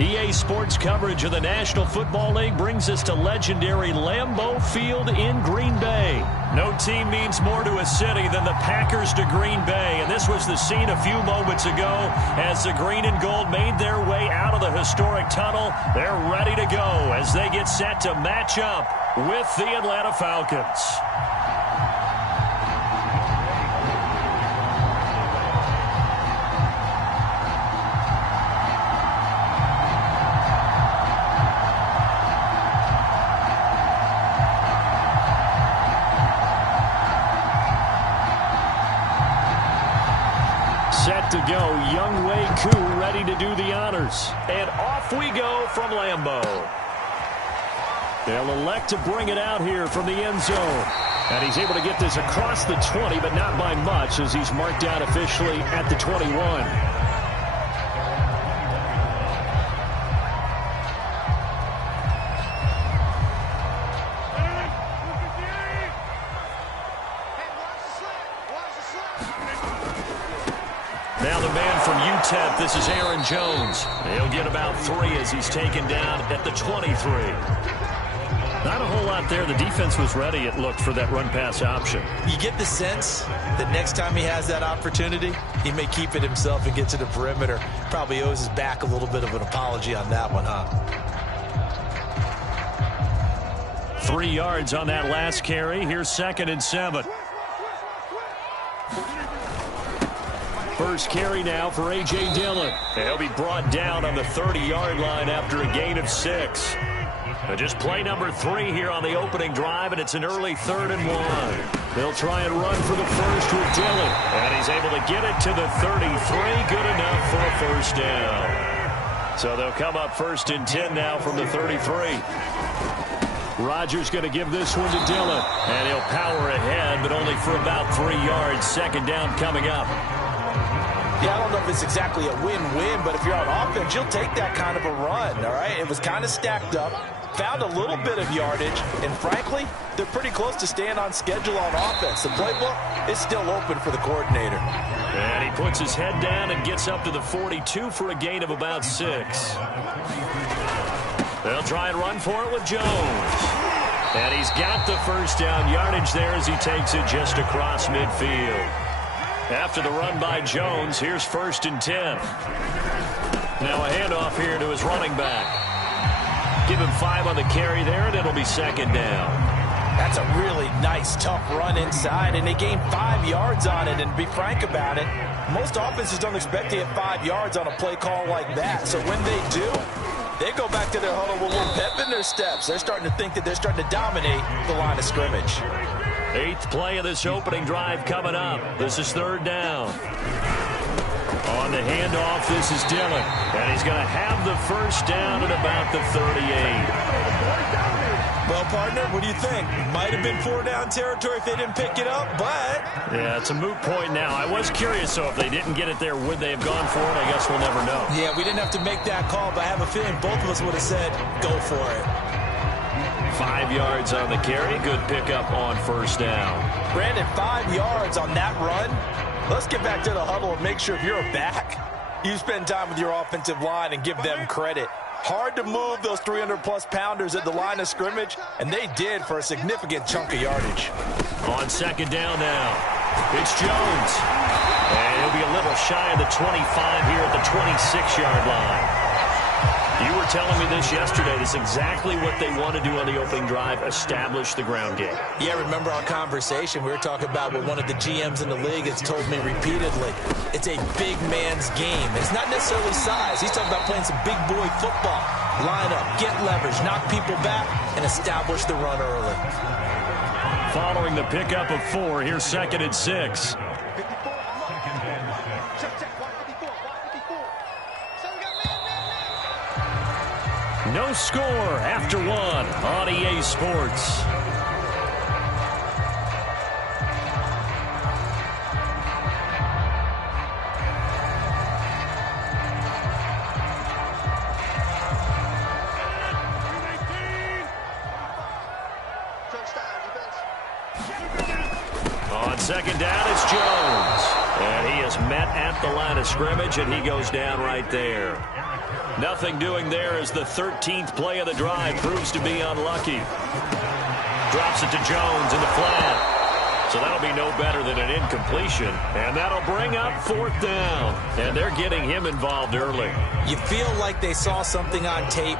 EA Sports coverage of the National Football League brings us to legendary Lambeau Field in Green Bay. No team means more to a city than the Packers to Green Bay, and this was the scene a few moments ago as the green and gold made their way out of the historic tunnel. They're ready to go as they get set to match up with the Atlanta Falcons. Set to go, Young Wei Koo ready to do the honors. And off we go from Lambeau. They'll elect to bring it out here from the end zone. And he's able to get this across the 20, but not by much as he's marked out officially at the 21. Now the man from UTEP, this is Aaron Jones. He'll get about 3 as he's taken down at the 23. Not a whole lot there. The defense was ready, it looked, for that run-pass option. You get the sense that next time he has that opportunity, he may keep it himself and get to the perimeter. Probably owes his back a little bit of an apology on that one, huh? 3 yards on that last carry. Here's 2nd and 7. First carry now for A.J. Dillon. He'll be brought down on the 30-yard line after a gain of 6. Just play number 3 here on the opening drive, and it's an early 3rd and 1. They'll try and run for the first with Dillon. And he's able to get it to the 33. Good enough for a first down. So they'll come up 1st and 10 now from the 33. Rodgers going to give this one to Dillon. And he'll power ahead, but only for about 3 yards. 2nd down coming up. Yeah, I don't know if it's exactly a win-win, but if you're on offense, you'll take that kind of a run, all right? It was kind of stacked up, found a little bit of yardage, and frankly, they're pretty close to staying on schedule on offense. The playbook is still open for the coordinator. And he puts his head down and gets up to the 42 for a gain of about 6. They'll try and run for it with Jones. And he's got the first down yardage there as he takes it just across midfield. After the run by Jones, here's 1st and 10. Now a handoff here to his running back. Give him 5 on the carry there, and it'll be 2nd down. That's a really nice, tough run inside, and they gained 5 yards on it. And to be frank about it, most offenses don't expect to get 5 yards on a play call like that. So when they do, they go back to their huddle with a little pep in their steps. They're starting to think that they're starting to dominate the line of scrimmage. 8th play of this opening drive coming up. This is 3rd down. On the handoff, this is Dillon. And he's going to have the first down at about the 38. Well, partner, what do you think? Might have been 4-down territory if they didn't pick it up, but... Yeah, it's a moot point now. I was curious, so if they didn't get it there, would they have gone for it? I guess we'll never know. Yeah, we didn't have to make that call, but I have a feeling both of us would have said, go for it. 5 yards on the carry. Good pickup on 1st down. Brandon, 5 yards on that run. Let's get back to the huddle and make sure if you're a back, you spend time with your offensive line and give them credit. Hard to move those 300-plus pounders at the line of scrimmage, and they did for a significant chunk of yardage. On 2nd down now, it's Jones. And he'll be a little shy of the 25 here at the 26-yard line. You were telling me this yesterday. This is exactly what they want to do on the opening drive, establish the ground game. Yeah, remember our conversation. We were talking about what one of the GMs in the league has told me repeatedly. It's a big man's game. It's not necessarily size. He's talking about playing some big boy football. Line up, get leverage, knock people back, and establish the run early. Following the pickup of 4, here's 2nd and 6. No score after 1 on EA Sports. On 2nd down, it's Jones. And he is met at the line of scrimmage, and he goes down right there. Nothing doing there as the 13th play of the drive proves to be unlucky. Drops it to Jones in the flat. So that'll be no better than an incompletion. And that'll bring up 4th down. And they're getting him involved early. You feel like they saw something on tape,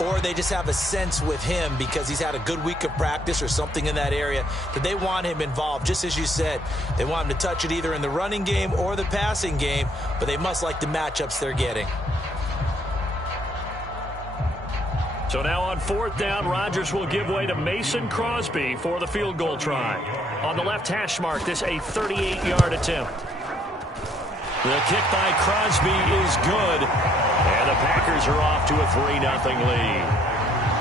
or they just have a sense with him because he's had a good week of practice or something in that area that they want him involved. Just as you said, they want him to touch it either in the running game or the passing game, but they must like the matchups they're getting. So now on 4th down, Rodgers will give way to Mason Crosby for the field goal try. On the left hash mark, this a 38-yard attempt. The kick by Crosby is good, and the Packers are off to a 3-0 lead.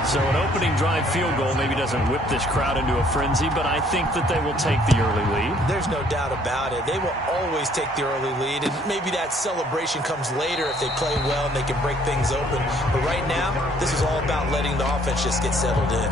So an opening drive field goal maybe doesn't whip this crowd into a frenzy, but I think that they will take the early lead. There's no doubt about it. They will always take the early lead, and maybe that celebration comes later if they play well and they can break things open. But right now, this is all about letting the offense just get settled in.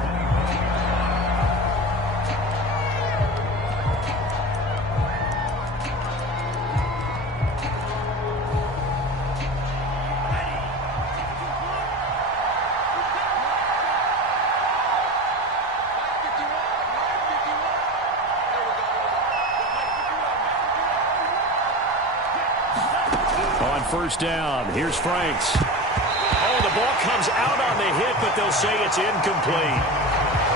First down. Here's Franks. Oh, the ball comes out on the hit, but they'll say it's incomplete.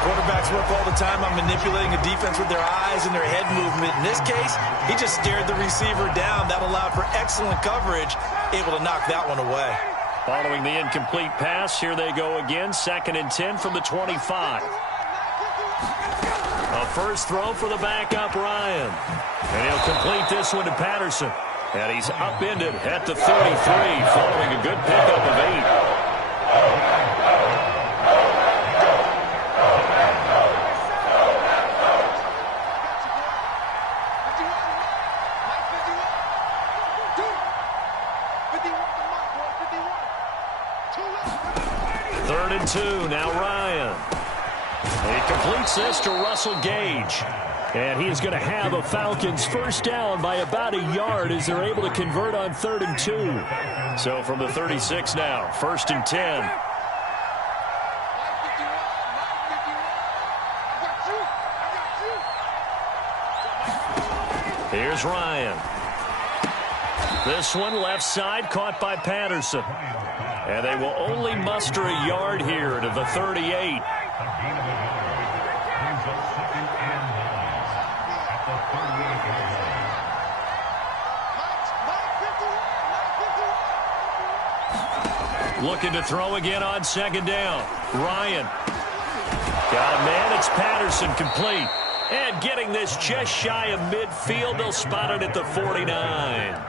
Quarterbacks work all the time on manipulating a defense with their eyes and their head movement. In this case, he just stared the receiver down. That allowed for excellent coverage, able to knock that one away. Following the incomplete pass, here they go again. 2nd and 10 from the 25. A first throw for the backup, Ryan. And he'll complete this one to Patterson. And he's upended at the 33, following a good pickup of 8. Third and 2, now Ryan. And he completes this to Russell Gage. And he is going to have a Falcons first down by about a yard as they're able to convert on 3rd and 2. So from the 36 now, 1st and 10. Here's Ryan. This one left side caught by Patterson. And they will only muster a yard here to the 38. Looking to throw again on 2nd down. Ryan. Got a man. It's Patterson complete. And getting this just shy of midfield. They'll spot it at the 49.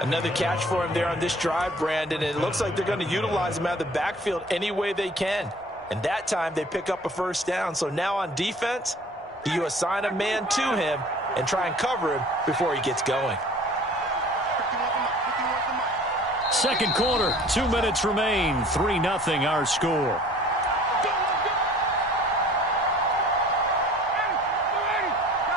Another catch for him there on this drive, Brandon. And it looks like they're going to utilize him out of the backfield any way they can. And that time they pick up a first down. So now on defense, you assign a man to him and try and cover him before he gets going. Second quarter, 2 minutes remain. 3-0 our score.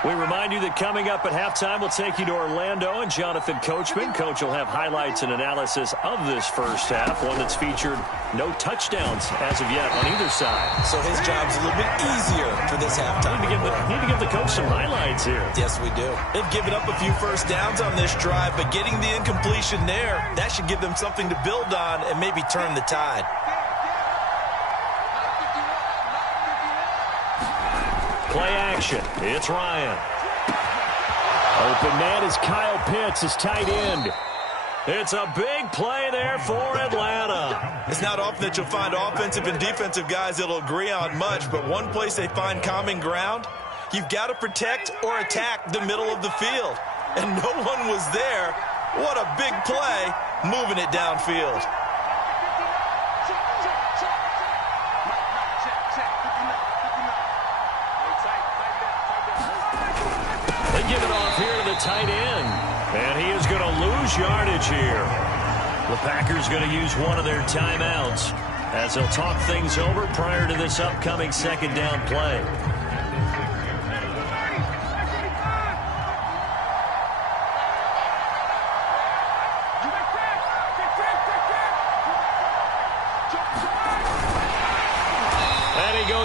We remind you that coming up at halftime, we'll take you to Orlando and Jonathan Coachman. Coach will have highlights and analysis of this first half, one that's featured no touchdowns as of yet on either side. So his job's a little bit easier for this halftime. Need to give the coach some highlights here. Yes, we do. They've given up a few first downs on this drive, but getting the incompletion there, that should give them something to build on and maybe turn the tide. Play action. It's Ryan. Open man is Kyle Pitts, his tight end. It's a big play there for Atlanta. It's not often that you'll find offensive and defensive guys that'll agree on much, but one place they find common ground, you've got to protect or attack the middle of the field. And no one was there. What a big play, moving it downfield. Give it off here to the tight end. And he is going to lose yardage here. The Packers going to use one of their timeouts as they'll talk things over prior to this upcoming 2nd down play.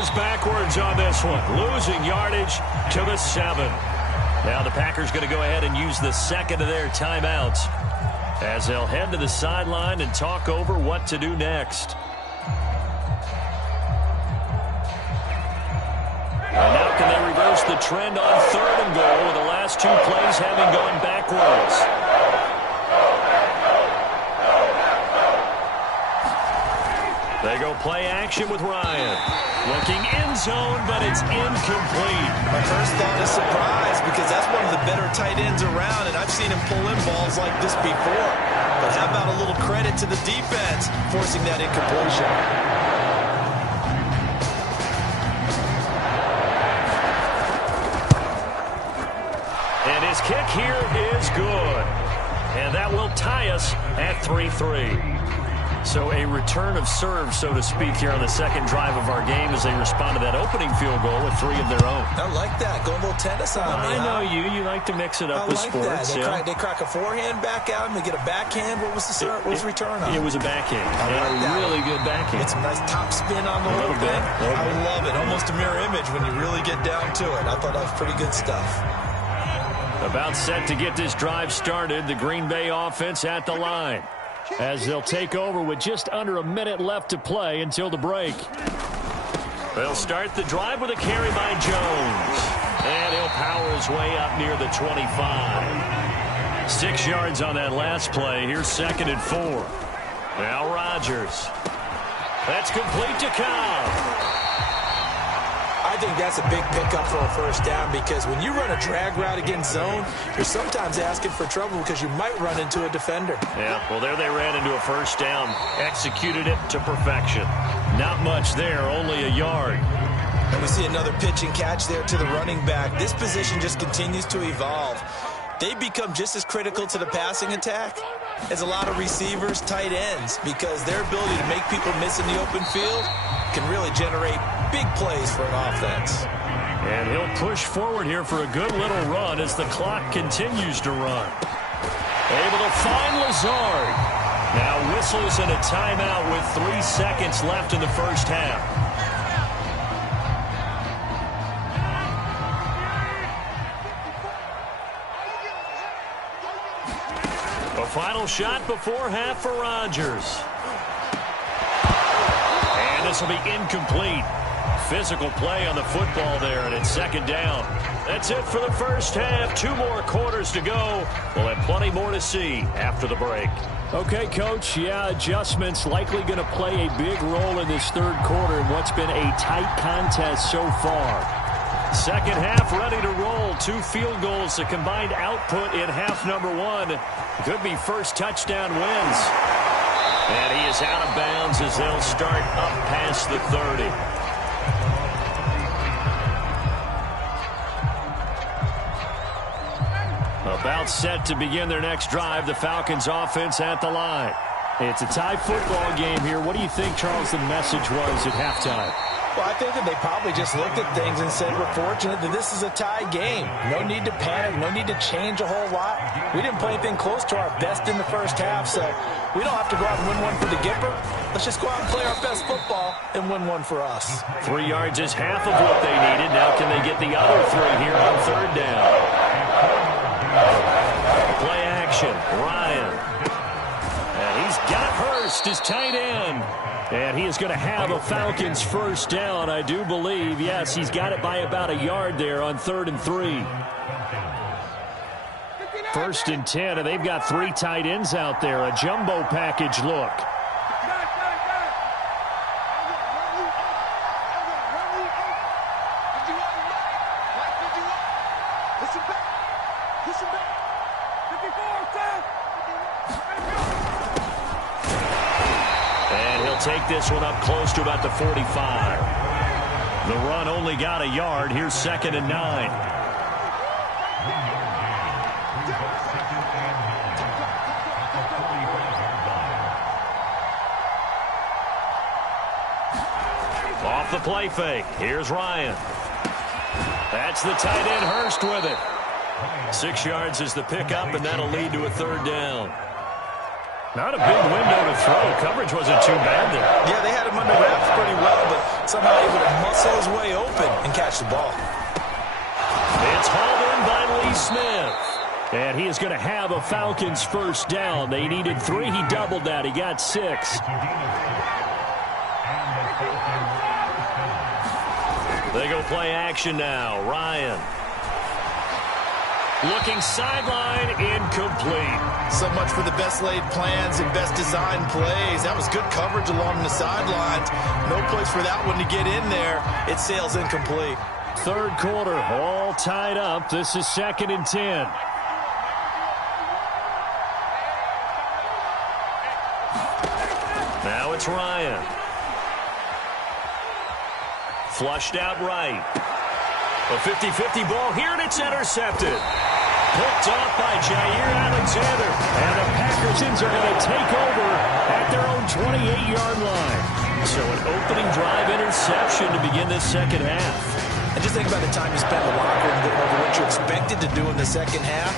goes backwards on this one, losing yardage to the 7. Now the Packers going to go ahead and use the second of their timeouts as they'll head to the sideline and talk over what to do next. And now can they reverse the trend on 3rd and goal with the last 2 plays having gone backwards? They go play action with Ryan. Looking end zone, but it's incomplete. My first thought is surprise because that's one of the better tight ends around, and I've seen him pull in balls like this before. But how about a little credit to the defense forcing that incompletion? And his kick here is good. And that will tie us at 3-3. So a return of serve, so to speak, here on the second drive of our game as they respond to that opening field goal with 3 of their own. I like that. Going a little tennis on me. I know you. You like to mix it up with sports. They crack a forehand back out and they get a backhand. What was the return on? It was a backhand. And a really good backhand. Get some nice top spin on the whole thing. I love it. Almost a mirror image when you really get down to it. I thought that was pretty good stuff. About set to get this drive started. The Green Bay offense at the line, as they'll take over with just under a minute left to play until the break. They'll start the drive with a carry by Jones. And he'll power his way up near the 25. 6 yards on that last play. Here's 2nd and 4. Now Rodgers. That's complete to Cobb. I think that's a big pickup for a first down because when you run a drag route against zone, you're sometimes asking for trouble because you might run into a defender. Yeah, well, there they ran into a first down. Executed it to perfection. Not much there, only a yard. And we see another pitch and catch there to the running back. This position just continues to evolve. They become just as critical to the passing attack as a lot of receivers, tight ends, because their ability to make people miss in the open field can really generate big plays for an offense. And he'll push forward here for a good little run as the clock continues to run. Able to find Lazard. Now whistles in a timeout with 3 seconds left in the first half. A final shot before half for Rodgers. And this will be incomplete. Physical play on the football there, and it's 2nd down. That's it for the first half. 2 more quarters to go. We'll have plenty more to see after the break. Okay, Coach, yeah, adjustments likely going to play a big role in this 3rd quarter in what's been a tight contest so far. Second half ready to roll. 2 field goals, the combined output in half number 1. Could be first touchdown wins. And he is out of bounds as they'll start up past the 30. About set to begin their next drive. The Falcons offense at the line. It's a tie football game here. What do you think, Charles, the message was at halftime? Well, I think that they probably just looked at things and said, we're fortunate that this is a tie game. No need to panic. No need to change a whole lot. We didn't play anything close to our best in the first half, so we don't have to go out and win one for the Gipper. Let's just go out and play our best football and win one for us. 3 yards is half of what they needed. Now can they get the other 3 here on 3rd down? Play action. Ryan. And he's got Hurst, his tight end. And he is going to have a Falcons first down, I do believe. Yes, he's got it by about a yard there on 3rd and 3. 1st and 10, and they've got 3 tight ends out there. A jumbo package look. Take this one up close to about the 45. The run only got a yard. Here's 2nd and 9. Off the play fake. Here's Ryan. That's the tight end Hurst with it. 6 yards is the pickup, and that'll lead to a 3rd down. Not a big window to throw. Coverage wasn't too bad there. Yeah, they had him under wraps pretty well, but somehow able to muscle his way open and catch the ball. It's hauled in by Lee Smith. And he is going to have a Falcons first down. They needed 3. He doubled that. He got 6. They go play action now. Ryan. Looking sideline, incomplete. So much for the best laid plans and best designed plays. That was good coverage along the sidelines. No place for that one to get in there. It sails incomplete. Third quarter, all tied up. This is 2nd and 10. Now it's Ryan. Flushed out right. A 50-50 ball here, and it's intercepted. Picked off by Jair Alexander. And the Packersons are going to take over at their own 28-yard line. So an opening drive interception to begin this second half. And just think about the time you spent in the locker room going over what you expected to do in the second half.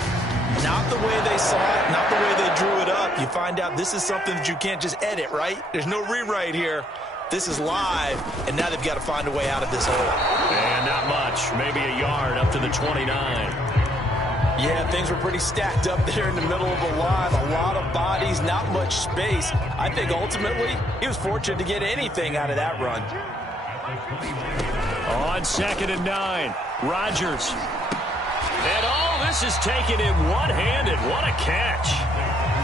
Not the way they saw it, not the way they drew it up. You find out this is something that you can't just edit, right? There's no rewrite here. This is live, and now they've got to find a way out of this hole. And not much. Maybe a yard up to the 29. Yeah, things were pretty stacked up there in the middle of the line. A lot of bodies, not much space. I think ultimately he was fortunate to get anything out of that run. On 2nd and 9, Rodgers. And all this is taken in one-handed. What a catch.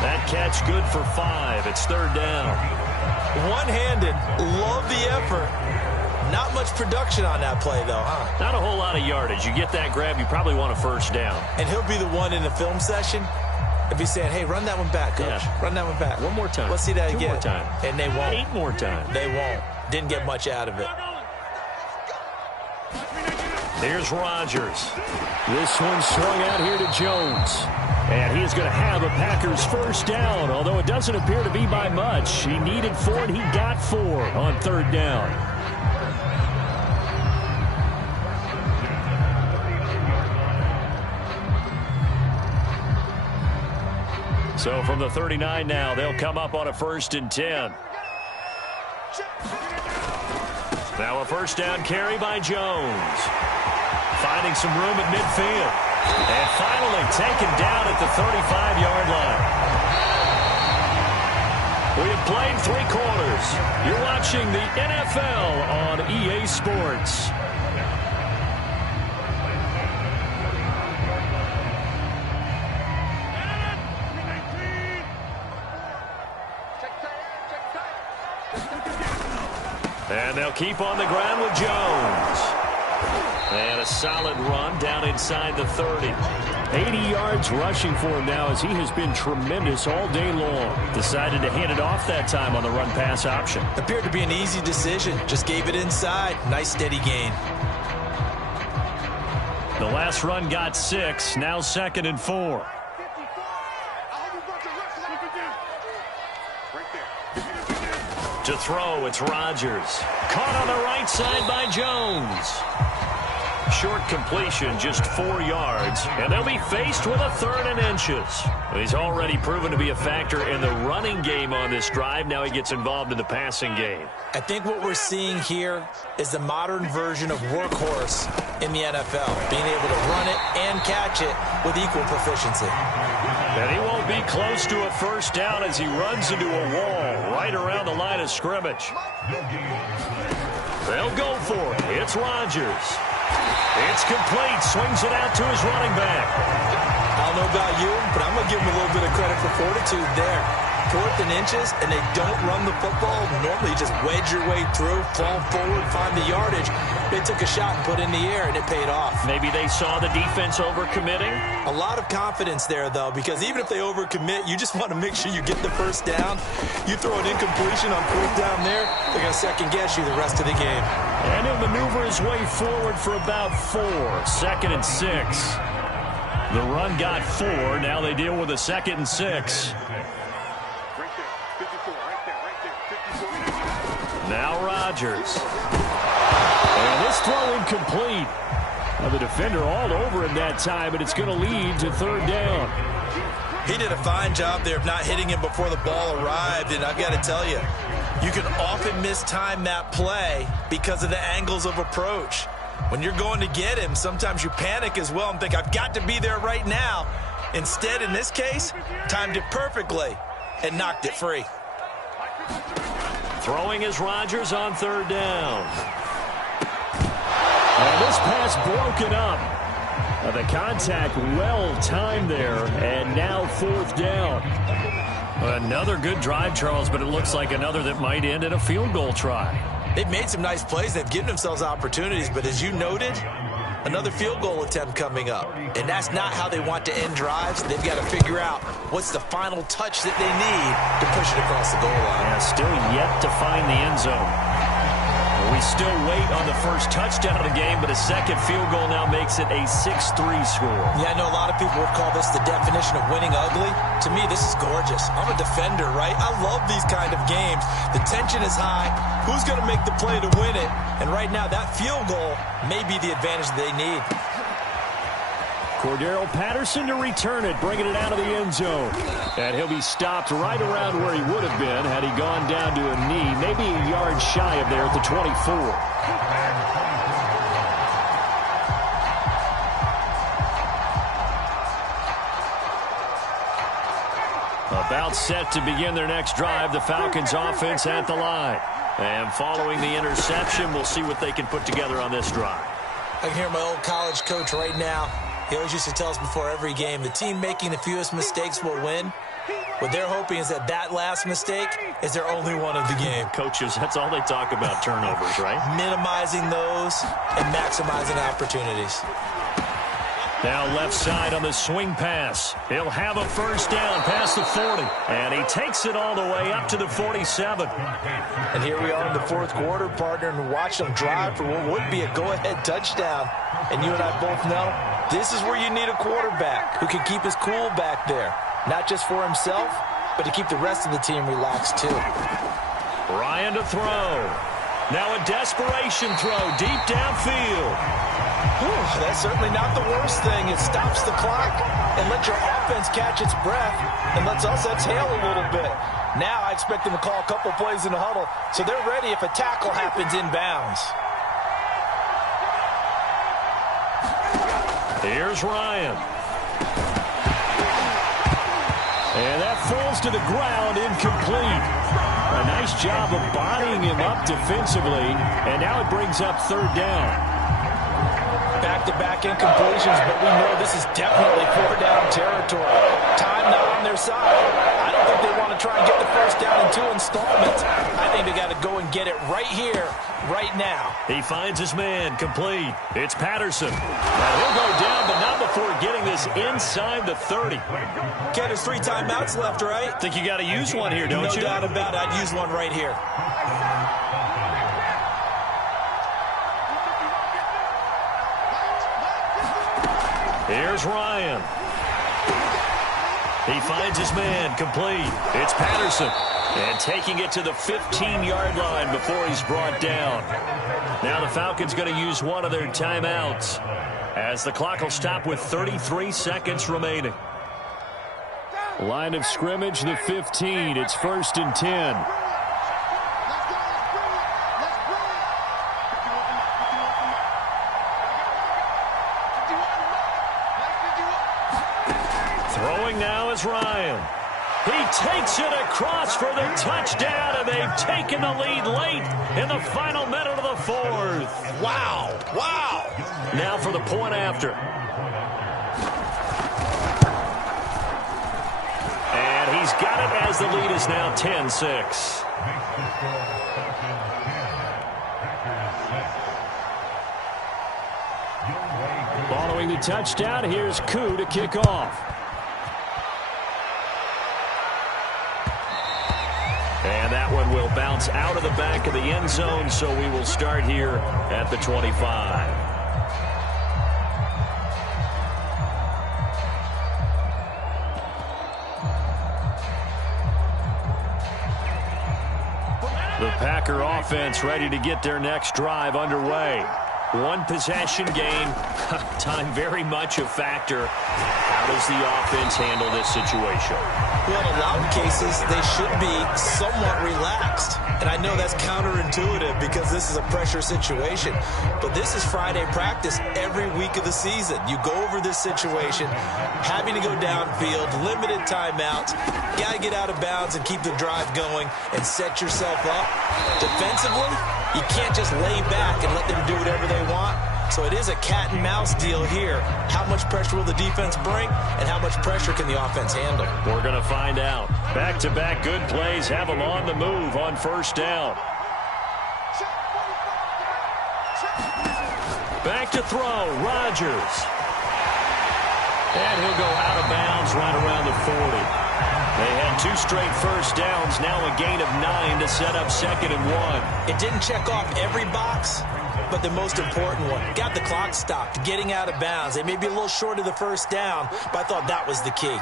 That catch good for 5. It's 3rd down. One-handed. Love the effort. Not much production on that play, though, huh? Not a whole lot of yardage. You get that grab, you probably want a first down. And he'll be the one in the film session if he's saying, hey, run that one back, coach. Yeah. Run that one back. One more time. Let's see that 2 again. more times. And they won't. 8 more times. They won't. Didn't get much out of it. Here's Rodgers. This one swung out here to Jones. And he is going to have a Packers first down, although it doesn't appear to be by much. He needed 4, and he got 4 on 3rd down. So from the 39 now, they'll come up on a 1st and 10. Now a first down carry by Jones. Finding some room at midfield. And finally taken down at the 35-yard line. We have played 3 quarters. You're watching the NFL on EA Sports. And they'll keep on the ground with Jones. And a solid run down inside the 30. 80 yards rushing for him now as he has been tremendous all day long. Decided to hand it off that time on the run-pass option. Appeared to be an easy decision. Just gave it inside. Nice steady gain. The last run got 6. Now 2nd and 4. To throw, it's Rodgers. Caught on the right side by Jones. Short completion, just 4 yards. And they'll be faced with a 3rd and inches. He's already proven to be a factor in the running game on this drive. Now he gets involved in the passing game. I think what we're seeing here is the modern version of workhorse in the NFL. Being able to run it and catch it with equal proficiency. And he won't be close to a first down as he runs into a wall right around the line of scrimmage. They'll go for it. It's Rodgers. It's complete. Swings it out to his running back. I don't know about you, but I'm going to give him a little bit of credit for fortitude there. 4th and inches, and they don't run the football. Normally, you just wedge your way through, fall forward, find the yardage. They took a shot and put it in the air, and it paid off. Maybe they saw the defense overcommitting. A lot of confidence there, though, because even if they overcommit, you just want to make sure you get the first down. You throw an incompletion on 4th down there, they're going to second-guess you the rest of the game. And he'll maneuver his way forward for about 4. 2nd and 6. The run got 4. Now they deal with a 2nd and 6. Now Rodgers. And this throw incomplete. Now the defender all over him that time, and it's going to lead to 3rd down. He did a fine job there of not hitting him before the ball arrived, and I've got to tell you, you can often mistime that play because of the angles of approach. When you're going to get him, sometimes you panic as well and think, I've got to be there right now. Instead, in this case, timed it perfectly and knocked it free. Throwing is Rodgers on third down. And this pass broken up. The contact well timed there, and now fourth down. Another good drive, Charles, but it looks like another that might end in a field goal try. They've made some nice plays. They've given themselves opportunities, but as you noted, another field goal attempt coming up. And that's not how they want to end drives. They've got to figure out what's the final touch that they need to push it across the goal line. Yeah, still yet to find the end zone. We still wait on the first touchdown of the game, but a second field goal now makes it a 6-3 score. Yeah, I know a lot of people would call this the definition of winning ugly. To me, this is gorgeous. I'm a defender, right? I love these kind of games. The tension is high. Who's going to make the play to win it? And right now, that field goal may be the advantage they need. Cordero Patterson to return it, bringing it out of the end zone. And he'll be stopped right around where he would have been had he gone down to a knee, maybe a yard shy of there at the 24. About set to begin their next drive, the Falcons offense at the line. And following the interception, we'll see what they can put together on this drive. I can hear my old college coach right now. He always used to tell us before every game, the team making the fewest mistakes will win. What they're hoping is that that last mistake is their only one of the game. Coaches, that's all they talk about, turnovers, right? Minimizing those and maximizing opportunities. Now left side on the swing pass. He'll have a first down past the 40. And he takes it all the way up to the 47. And here we are in the fourth quarter, partner, and watch them drive for what would be a go-ahead touchdown. And you and I both know this is where you need a quarterback who can keep his cool back there. Not just for himself, but to keep the rest of the team relaxed too. Ryan to throw. Now a desperation throw deep downfield. Whew, that's certainly not the worst thing. It stops the clock and lets your offense catch its breath and lets us exhale a little bit. Now I expect them to call a couple plays in the huddle so they're ready if a tackle happens inbounds. Here's Ryan. And that falls to the ground, incomplete. A nice job of bodying him up defensively, and now it brings up third down. Back-to-back incompletions, but we know this is definitely four-down territory. Time not on their side. I don't think they want to try and get the first down in two installments. I think they got to go and get it right here, right now. He finds his man, complete. It's Patterson. Now he'll go down, but not before getting this inside the 30. Ken, there's 3 timeouts left, right? Think you got to use one here, don't you? No doubt about it. I'd use one right here. Here's Ryan. He finds his man, complete. It's Patterson. And taking it to the 15-yard line before he's brought down. Now the Falcons going to use one of their timeouts as the clock will stop with 33 seconds remaining. Line of scrimmage, the 15. It's 1st and 10. Throwing now is Ryan. He takes it across for the touchdown, and they've taken the lead late in the final minute of the fourth. Wow. Wow. Now for the point after. And he's got it as the lead is now 10-6. Following the touchdown, here's Koo to kick off. And that one will bounce out of the back of the end zone, so we will start here at the 25. The Packer offense ready to get their next drive underway. One possession game. Time very much a factor. How does the offense handle this situation? Well, in a lot of cases, they should be somewhat relaxed. And I know that's counterintuitive because this is a pressure situation. But this is Friday practice every week of the season. You go over this situation, having to go downfield, limited timeouts. Got to get out of bounds and keep the drive going and set yourself up. Defensively, you can't just lay back and let them do whatever they want. So it is a cat and mouse deal here. How much pressure will the defense bring, and how much pressure can the offense handle? We're going to find out. Back-to-back good plays have them on the move on first down. Back to throw, Rodgers. And he'll go out of bounds right around the 40. They had 2 straight first downs, now a gain of 9 to set up 2nd and 1. It didn't check off every box, but the most important one. Got the clock stopped, getting out of bounds. They may be a little short of the first down, but I thought that was the key.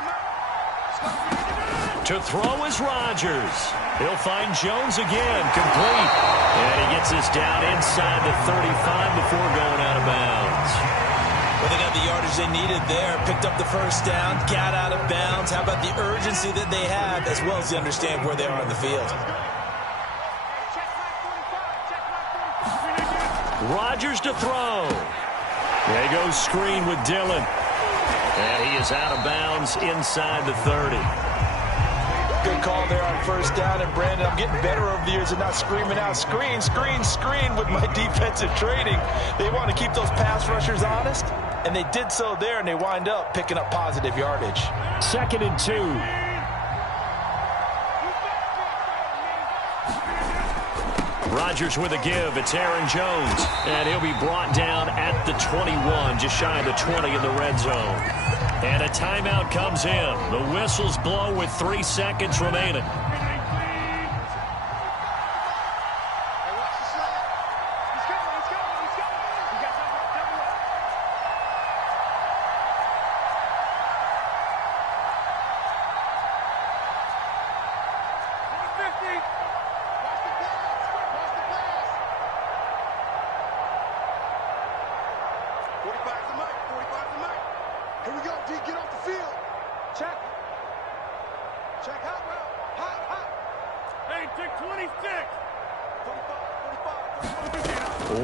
To throw is Rodgers. He'll find Jones again, complete. And he gets this down inside the 35 before going out of bounds. Well, they got the yardage they needed there, picked up the first down, got out of bounds. How about the urgency that they have, as well as they understand where they are on the field? Rodgers to throw. They go screen with Dillon. And he is out of bounds inside the 30. Good call there on first down. And, Brandon, I'm getting better over the years and not screaming out, screen, screen, screen with my defensive training. They want to keep those pass rushers honest, and they did so there, and they wind up picking up positive yardage. 2nd and 2. Rodgers with a give. It's Aaron Jones. And he'll be brought down at the 21, just shy of the 20 in the red zone. And a timeout comes in. The whistles blow with 3 seconds remaining.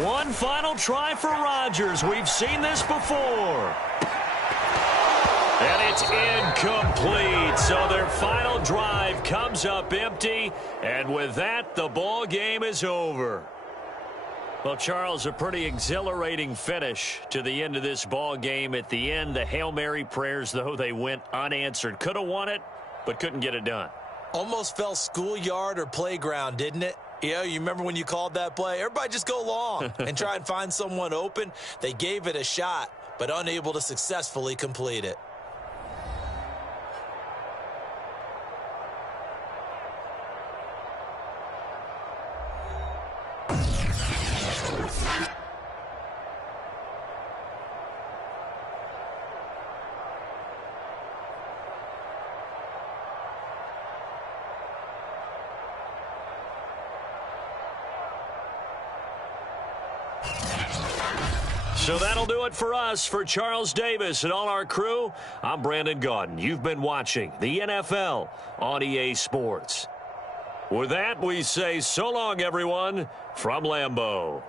One final try for Rodgers. We've seen this before. And it's incomplete. So their final drive comes up empty. And with that, the ball game is over. Well, Charles, a pretty exhilarating finish to the end of this ball game. At the end, the Hail Mary prayers, though, they went unanswered. Could have won it, but couldn't get it done. Almost fell schoolyard or playground, didn't it? Yeah, you remember when you called that play? Everybody just go long and try and find someone open. They gave it a shot, but unable to successfully complete it. So that'll do it for us. For Charles Davis and all our crew, I'm Brandon Gaudin. You've been watching the NFL on EA Sports. With that, we say so long, everyone, from Lambeau.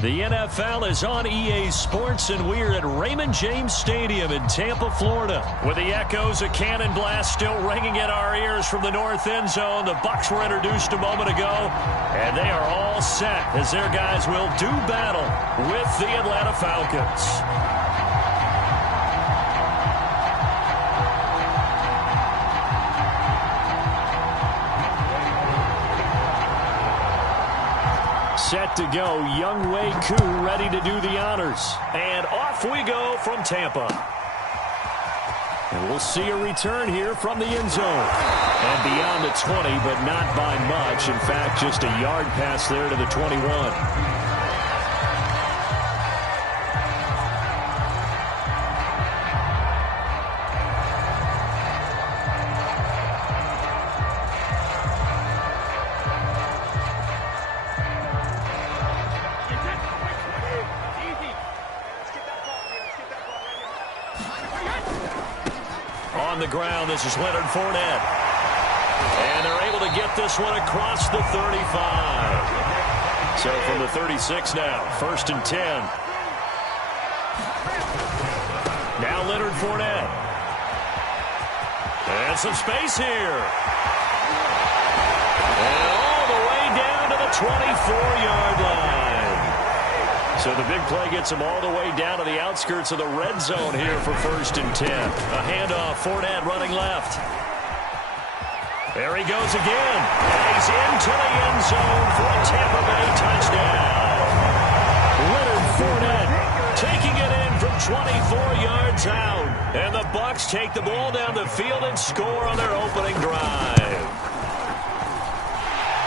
The NFL is on EA Sports, and we're at Raymond James Stadium in Tampa, Florida. With the echoes of Cannon Blast still ringing in our ears from the north end zone, the Bucs were introduced a moment ago, and they are all set as their guys will do battle with the Atlanta Falcons. Set to go, Younghoe Koo ready to do the honors. And off we go from Tampa. And we'll see a return here from the end zone. And beyond the 20, but not by much. In fact, just a yard pass there to the 21. On the ground, this is Leonard Fournette. And they're able to get this one across the 35. So from the 36 now, 1st and 10. Now Leonard Fournette. And some space here. And all the way down to the 24-yard line. So the big play gets him all the way down to the outskirts of the red zone here for 1st and 10. A handoff, Fournette running left. There he goes again. And he's into the end zone for a Tampa Bay touchdown. Leonard Fournette taking it in from 24 yards out. And the Bucs take the ball down the field and score on their opening drive.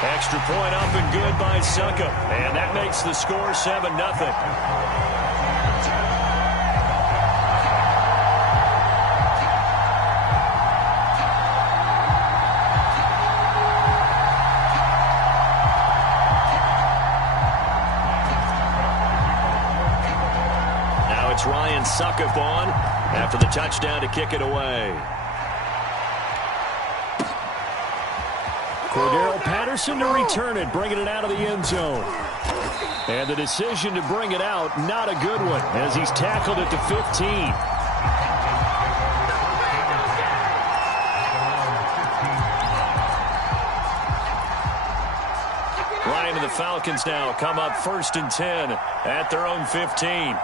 Extra point up and good by Suckup. And that makes the score 7-0. Now it's Ryan Suckup on after the touchdown to kick it away. Cordero Patterson to return it, bringing it out of the end zone. And the decision to bring it out, not a good one, as he's tackled at the 15. Ryan and the Falcons now come up 1st and 10 at their own 15.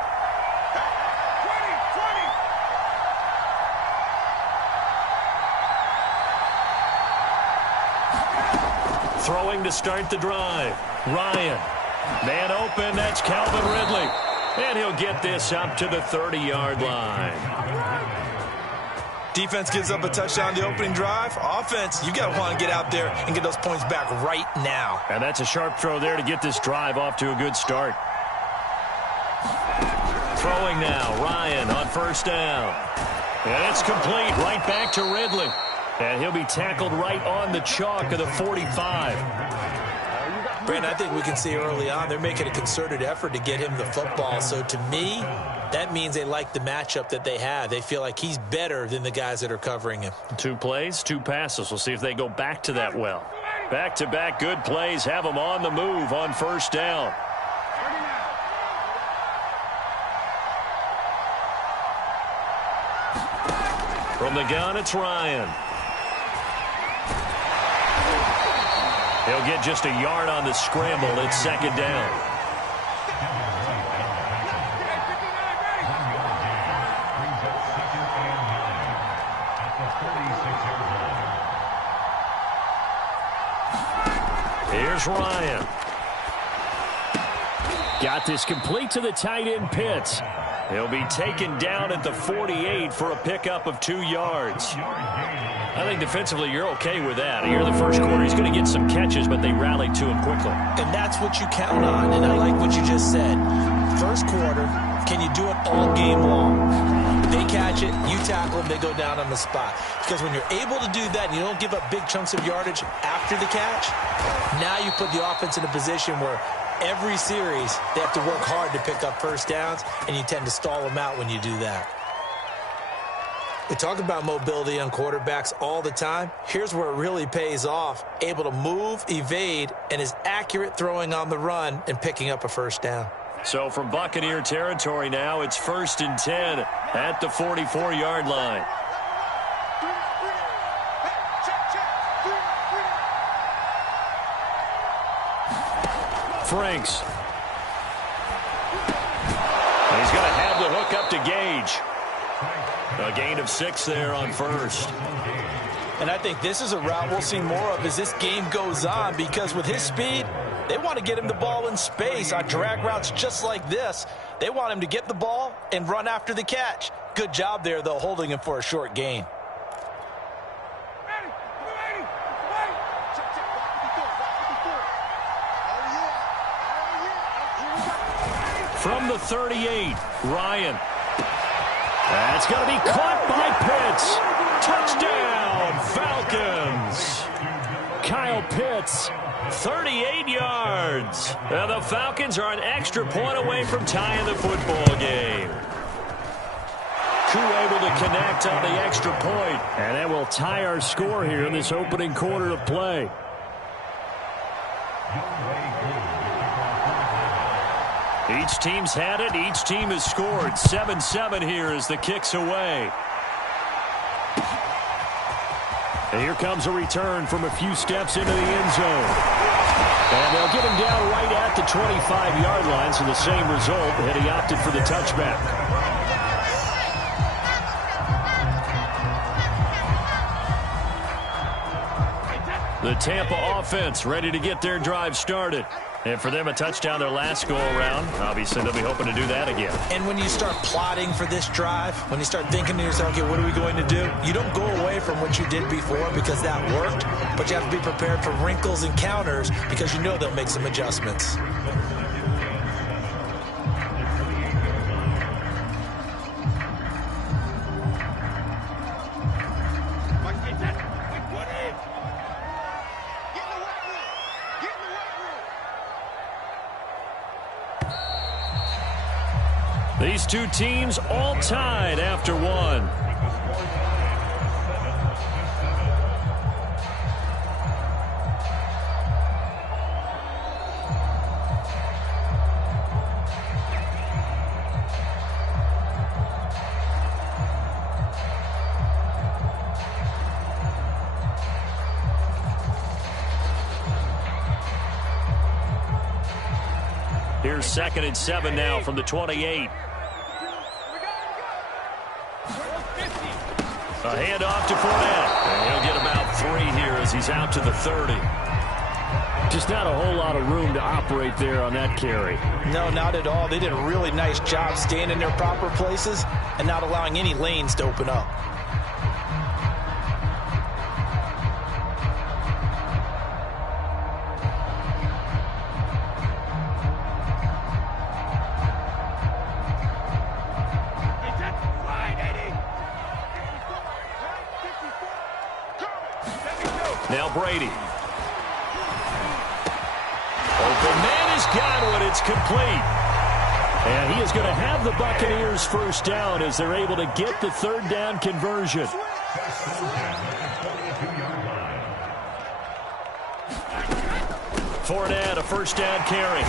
Throwing to start the drive. Ryan. Man open. That's Calvin Ridley. And he'll get this up to the 30-yard line. Defense gives up a touchdown the opening drive. Offense, you got to want to get out there and get those points back right now. And that's a sharp throw there to get this drive off to a good start. Throwing now. Ryan on 1st down. And it's complete. Right back to Ridley. And he'll be tackled right on the chalk of the 45. Brandon, I think we can see early on they're making a concerted effort to get him the football. So to me, that means they like the matchup that they have. They feel like he's better than the guys that are covering him. 2 plays, 2 passes. We'll see if they go back to that well. Back-to-back good plays have them on the move on 1st down. From the gun, it's Ryan. He'll get just a yard on the scramble. It's 2nd down. Here's Ryan. Got this complete to the tight end Pitts. He'll be taken down at the 48 for a pickup of 2 yards. I think defensively you're okay with that. Here in the first quarter, he's going to get some catches, but they rallied to him quickly. And that's what you count on, and I like what you just said. First quarter, can you do it all game long? They catch it, you tackle them, they go down on the spot. Because when you're able to do that and you don't give up big chunks of yardage after the catch, now you put the offense in a position where every series they have to work hard to pick up 1st downs, and you tend to stall them out when you do that. We talk about mobility on quarterbacks all the time. Here's where it really pays off. Able to move, evade, and is accurate throwing on the run and picking up a 1st down. So from Buccaneer territory now, it's 1st and 10 at the 44-yard line. Franks. And he's going to have the hook up to Gage. A gain of 6 there on 1st. And I think this is a route we'll see more of as this game goes on, because with his speed, they want to get him the ball in space on drag routes just like this. They want him to get the ball and run after the catch. Good job there, though, holding him for a short gain. From the 38, Ryan. That's going to be caught by Pitts. Touchdown, Falcons. Kyle Pitts, 38 yards. And the Falcons are an extra point away from tying the football game. Koo able to connect on the extra point. And that will tie our score here in this opening quarter of play. Each team's had it. Each team has scored. 7-7 here as the kick's away. And here comes a return from a few steps into the end zone. And they'll get him down right at the 25-yard line, so the same result, and he opted for the touchback. The Tampa offense ready to get their drive started. And for them, a touchdown their last go-around. Obviously, they'll be hoping to do that again. And when you start plotting for this drive, when you start thinking to yourself, okay, what are we going to do? You don't go away from what you did before because that worked, but you have to be prepared for wrinkles and counters because you know they'll make some adjustments. These two teams all tied after one. Here's 2nd and 7 now from the 28. A handoff to Fournette. And he'll get about 3 here as he's out to the 30. Just not a whole lot of room to operate there on that carry. No, not at all. They did a really nice job staying in their proper places and not allowing any lanes to open up. Now Brady. Open man has got it. It's complete. And he is going to have the Buccaneers first down as they're able to get the 3rd down conversion. Fournette, a 1st down carry.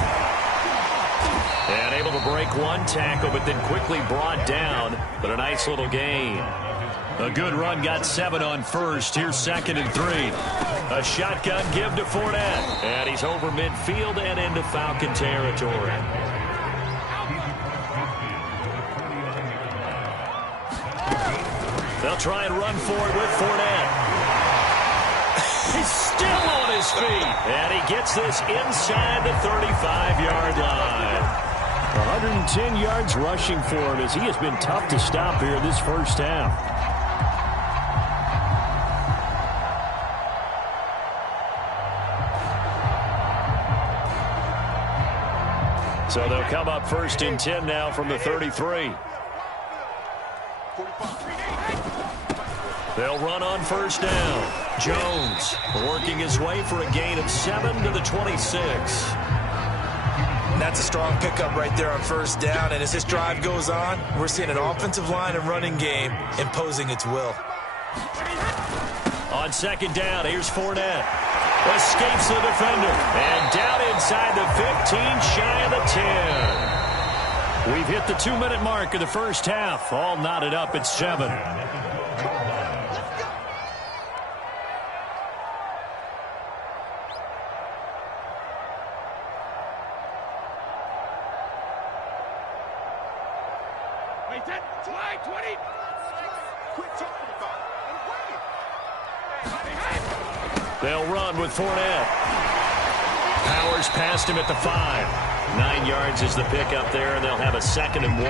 And able to break one tackle, but then quickly brought down. But a nice little gain. A good run, got 7 on 1st. Here's 2nd and 3. A shotgun give to Fournette. And he's over midfield and into Falcon territory. They'll try and run for it with Fournette. He's still on his feet. And he gets this inside the 35-yard line. 110 yards rushing for him as he has been tough to stop here this first half. So they'll come up 1st and 10 now from the 33. They'll run on 1st down. Jones working his way for a gain of 7 to the 26. That's a strong pickup right there on 1st down. And as this drive goes on, we're seeing an offensive line and running game imposing its will. On 2nd down, here's Fournette. Escapes the defender. And down inside the 15, shy of the 10. We've hit the 2-minute mark of the first half. All knotted up at 7. They'll run with Fournette. Powers past him at the 5. 9 yards is the pickup there, and they'll have a 2nd and 1.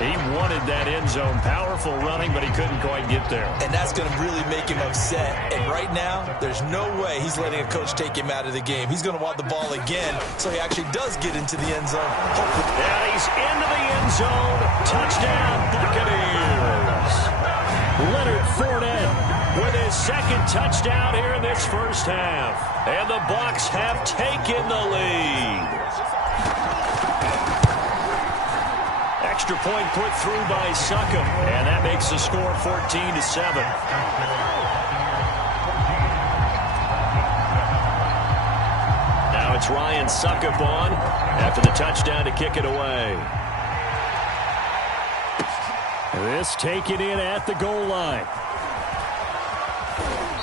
He wanted that end zone. Powerful running, but he couldn't quite get there. And that's going to really make him upset. And right now, there's no way he's letting a coach take him out of the game. He's going to want the ball again, so he actually does get into the end zone. Hopefully. And he's into the end zone. Touchdown, Buccaneers. Leonard Fournette with his 2nd touchdown here in this first half. And the Bucs have taken the lead. Extra point put through by Succop, and that makes the score 14-7. Now it's Ryan Succop on after the touchdown to kick it away. This taken in at the goal line.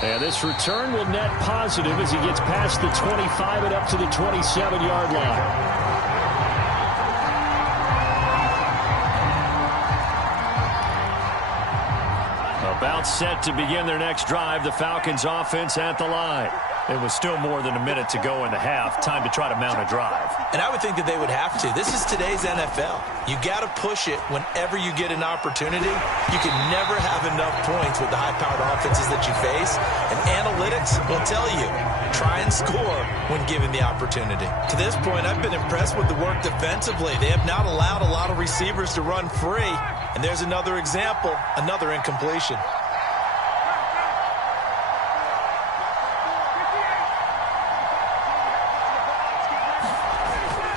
And this return will net positive as he gets past the 25 and up to the 27-yard line. About set to begin their next drive. The Falcons offense at the line. It was still more than a minute to go in the half. Time to try to mount a drive. And I would think that they would have to. This is today's NFL. You got to push it whenever you get an opportunity. You can never have enough points with the high-powered offenses that you face. And analytics will tell you, try and score when given the opportunity. To this point, I've been impressed with the work defensively. They have not allowed a lot of receivers to run free. And there's another example, another incompletion.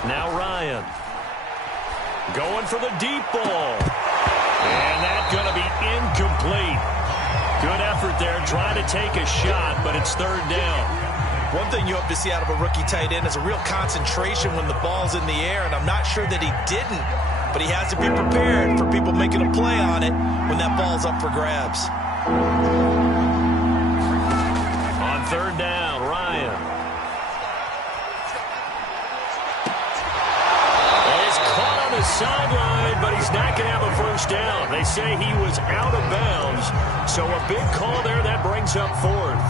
Now Ryan going for the deep ball. And that's going to be incomplete. Good effort there trying to take a shot, but it's 3rd down. One thing you hope to see out of a rookie tight end is a real concentration when the ball's in the air, and I'm not sure that he didn't, but he has to be prepared for people making a play on it when that ball's up for grabs. On 3rd down, Ryan. He's caught on the sideline, but he's not going to have a first down. They say he was out of bounds, so a big call there that brings up 4th.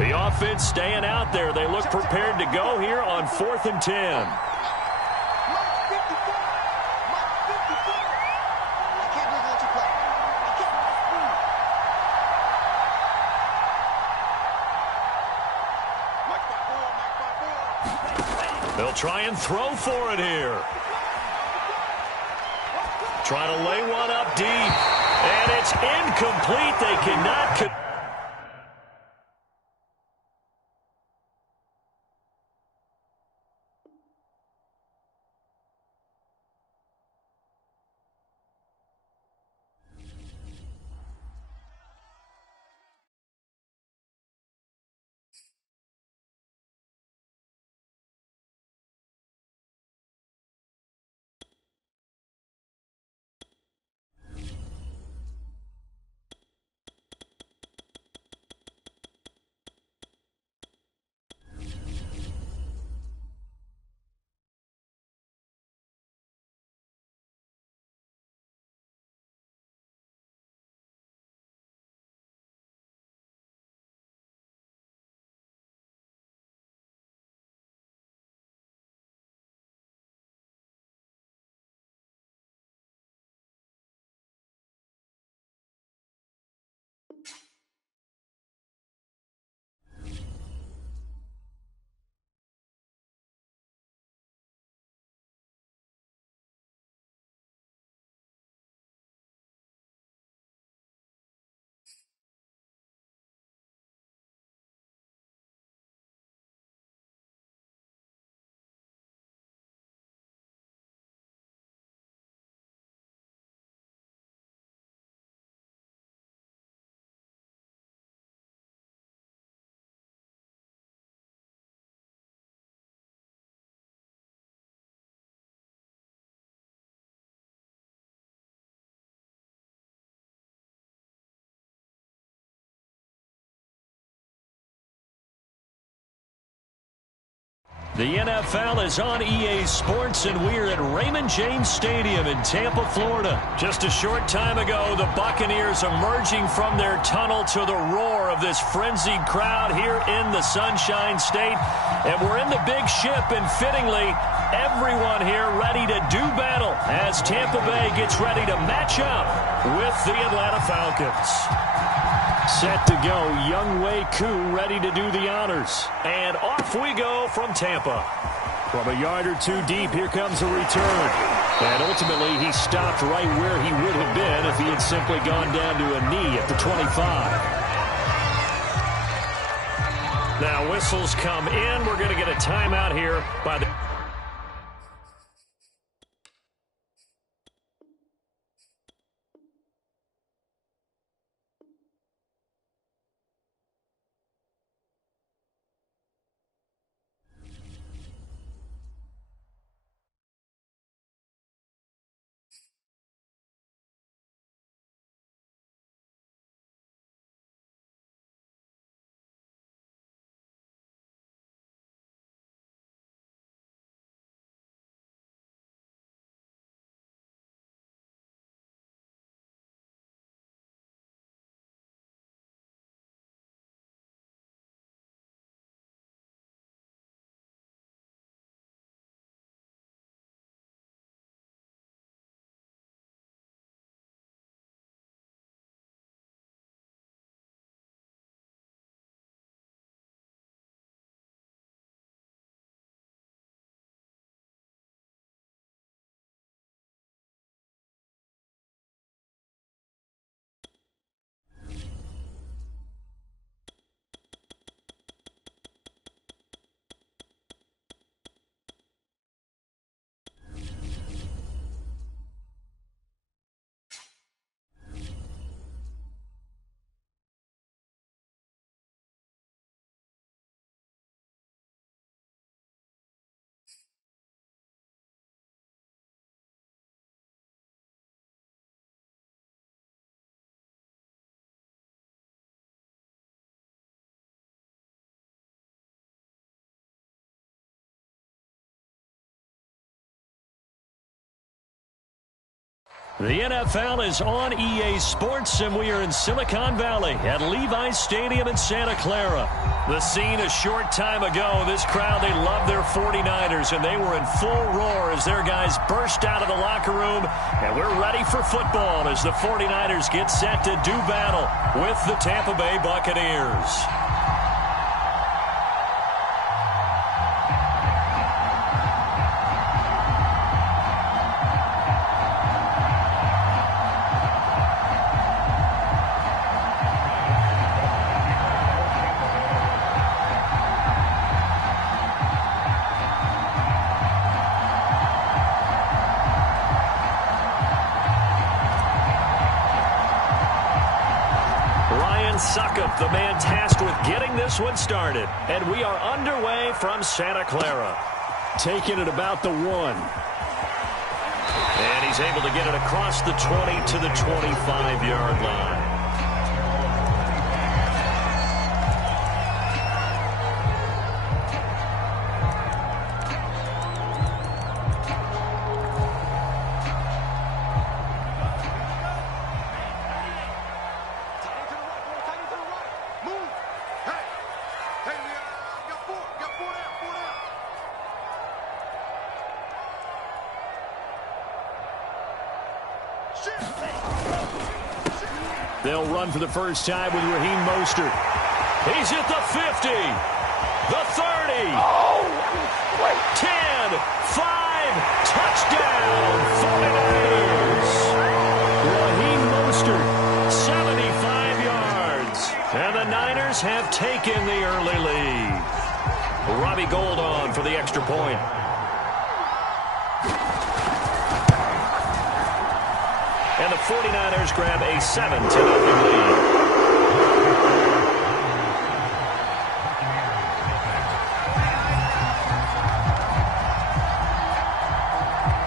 The offense staying out there. They look prepared to go here on 4th and 10. They'll try and throw for it here. Try to lay one up deep. And it's incomplete. They cannot... The NFL is on EA Sports, and we're at Raymond James Stadium in Tampa, Florida. Just a short time ago, the Buccaneers emerging from their tunnel to the roar of this frenzied crowd here in the Sunshine State. And we're in the big ship, and fittingly, everyone here ready to do battle as Tampa Bay gets ready to match up with the Atlanta Falcons. Set to go, Younghoe Koo ready to do the honors. And off we go from Tampa. From a yard or two deep, here comes a return. And ultimately, he stopped right where he would have been if he had simply gone down to a knee at the 25. Now whistles come in. We're going to get a timeout here by the... The NFL is on EA Sports, and we are in Silicon Valley at Levi's Stadium in Santa Clara. The scene a short time ago, this crowd, they love their 49ers, and they were in full roar as their guys burst out of the locker room. And we're ready for football as the 49ers get set to do battle with the Tampa Bay Buccaneers. The man tasked with getting this one started. And we are underway from Santa Clara. Taking it about the 1. And he's able to get it across the 20 to the 25-yard line. They'll run for the first time with Raheem Mostert. He's at the 50, the 30, 10, 5, touchdown, 49ers. Raheem Mostert, 75 yards. And the Niners have taken the early lead. Robbie Gould on for the extra point. And the 49ers grab a 7-0 lead.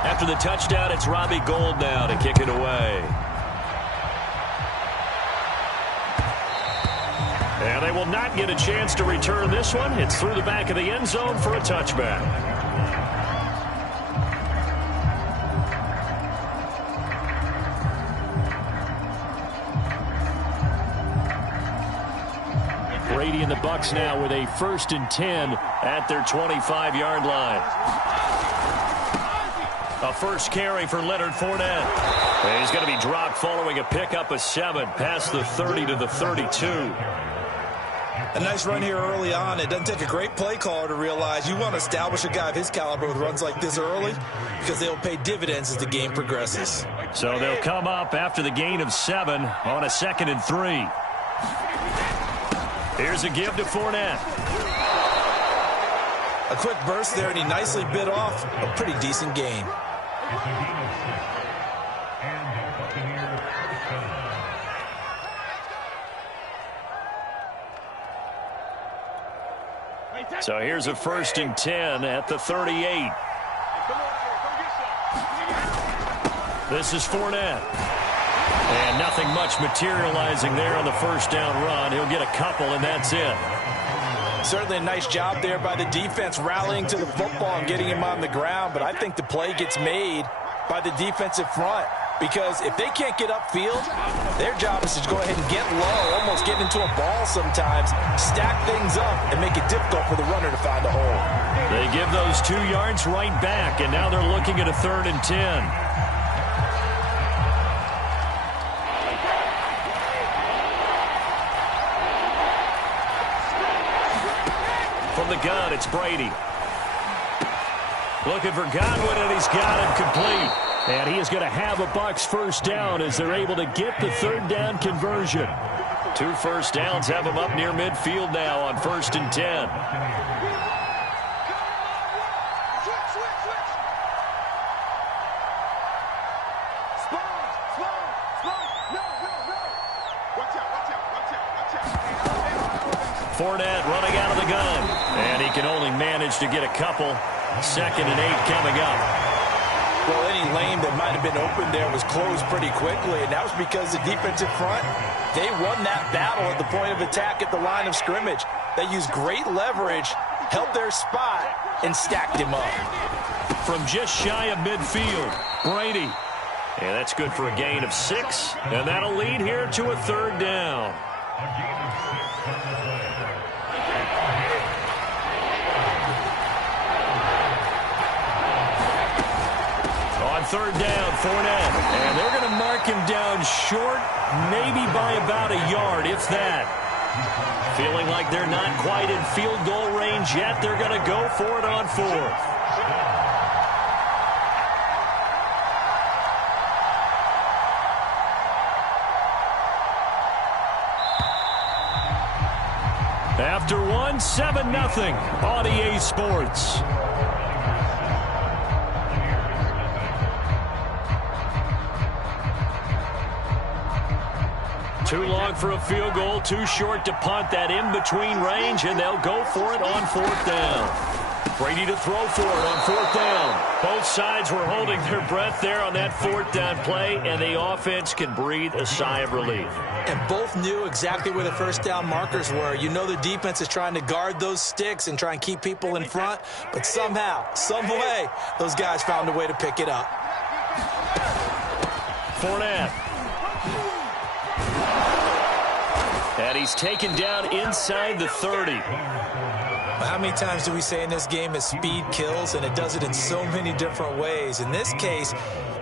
After the touchdown, it's Robbie Gould now to kick it away. And they will not get a chance to return this one. It's through the back of the end zone for a touchback. Brady and the Bucs now with a 1st and 10 at their 25-yard line. A first carry for Leonard Fournette. And he's going to be dropped following a pickup of 7 past the 30 to the 32. A nice run here early on. It doesn't take a great play caller to realize you want to establish a guy of his caliber with runs like this early because they'll pay dividends as the game progresses. So they'll come up after the gain of 7 on a 2nd and 3. Here's a give to Fournette. A quick burst there, and he nicely bit off a pretty decent gain. So here's a 1st and 10 at the 38. This is Fournette. And nothing much materializing there on the first down run. He'll get a couple, and that's it. Certainly a nice job there by the defense rallying to the football and getting him on the ground. But I think the play gets made by the defensive front. Because if they can't get upfield, their job is to go ahead and get low, almost get into a ball sometimes, stack things up, and make it difficult for the runner to find a hole. They give those 2 yards right back, and now they're looking at a 3rd and 10. From the gun, it's Brady. Looking for Godwin, and he's got it complete. And he is going to have a Bucs first down as they're able to get the 3rd down conversion. 2 first downs have them up near midfield now on 1st and 10. Fournette running out of the gun. And he can only manage to get a couple. 2nd and 8 coming up. Well, any lane that might have been open there was closed pretty quickly, and that was because the defensive front, they won that battle at the point of attack at the line of scrimmage. They used great leverage, held their spot, and stacked him up. From just shy of midfield, Brady. And that's good for a gain of 6, and that'll lead here to a 3rd down. On 3rd down, Fournette. And they're going to mark him down short, maybe by about a yard, if that. Feeling like they're not quite in field goal range yet, they're going to go for it on 4th. After 1, 7-0 on EA Sports. Too long for a field goal, too short to punt that in-between range, and they'll go for it on 4th down. Brady to throw for it on 4th down. Both sides were holding their breath there on that 4th down play, and the offense can breathe a sigh of relief. And both knew exactly where the first down markers were. You know the defense is trying to guard those sticks and try and keep people in front, but somehow, some way, those guys found a way to pick it up. Fournette. And he's taken down inside the 30. How many times do we say in this game that speed kills, and it does it in so many different ways? In this case,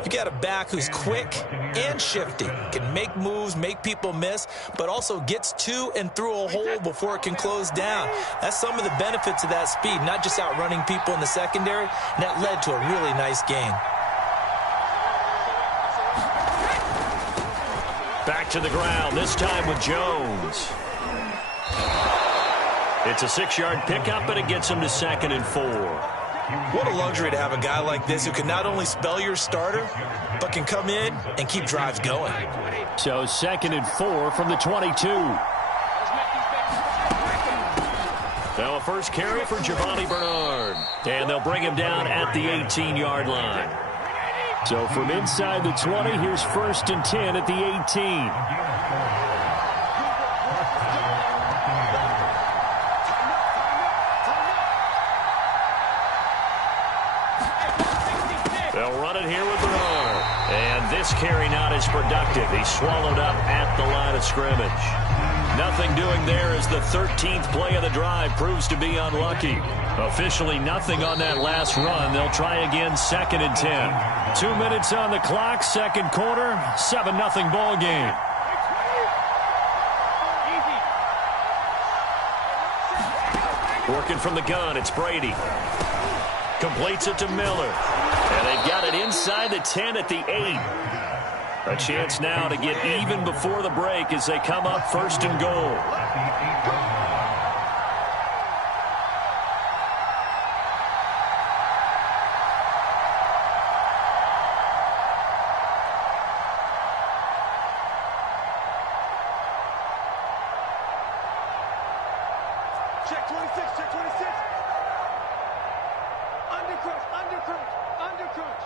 you got a back who's quick and shifty, can make moves, make people miss, but also gets to and through a hole before it can close down. That's some of the benefits of that speed, not just outrunning people in the secondary, and that led to a really nice gain. Back to the ground, this time with Jones. It's a 6-yard pickup, and it gets him to 2nd and 4. What a luxury to have a guy like this who can not only spell your starter, but can come in and keep drives going. So 2nd and 4 from the 22. Now a first carry for Giovanni Bernard. And they'll bring him down at the 18-yard line. So from inside the 20, here's 1st and 10 at the 18. it here with Bernard. And this carry not as productive. He's swallowed up at the line of scrimmage. Nothing doing there as the 13th play of the drive proves to be unlucky. Officially nothing on that last run. They'll try again, 2nd and 10. 2 minutes on the clock, second quarter, 7-0 ball game. Working from the gun, it's Brady. Completes it to Miller. And they've got it inside the 10 at the 8. A chance now to get even before the break as they come up 1st and goal. Check 26, check 26. Undercrunch.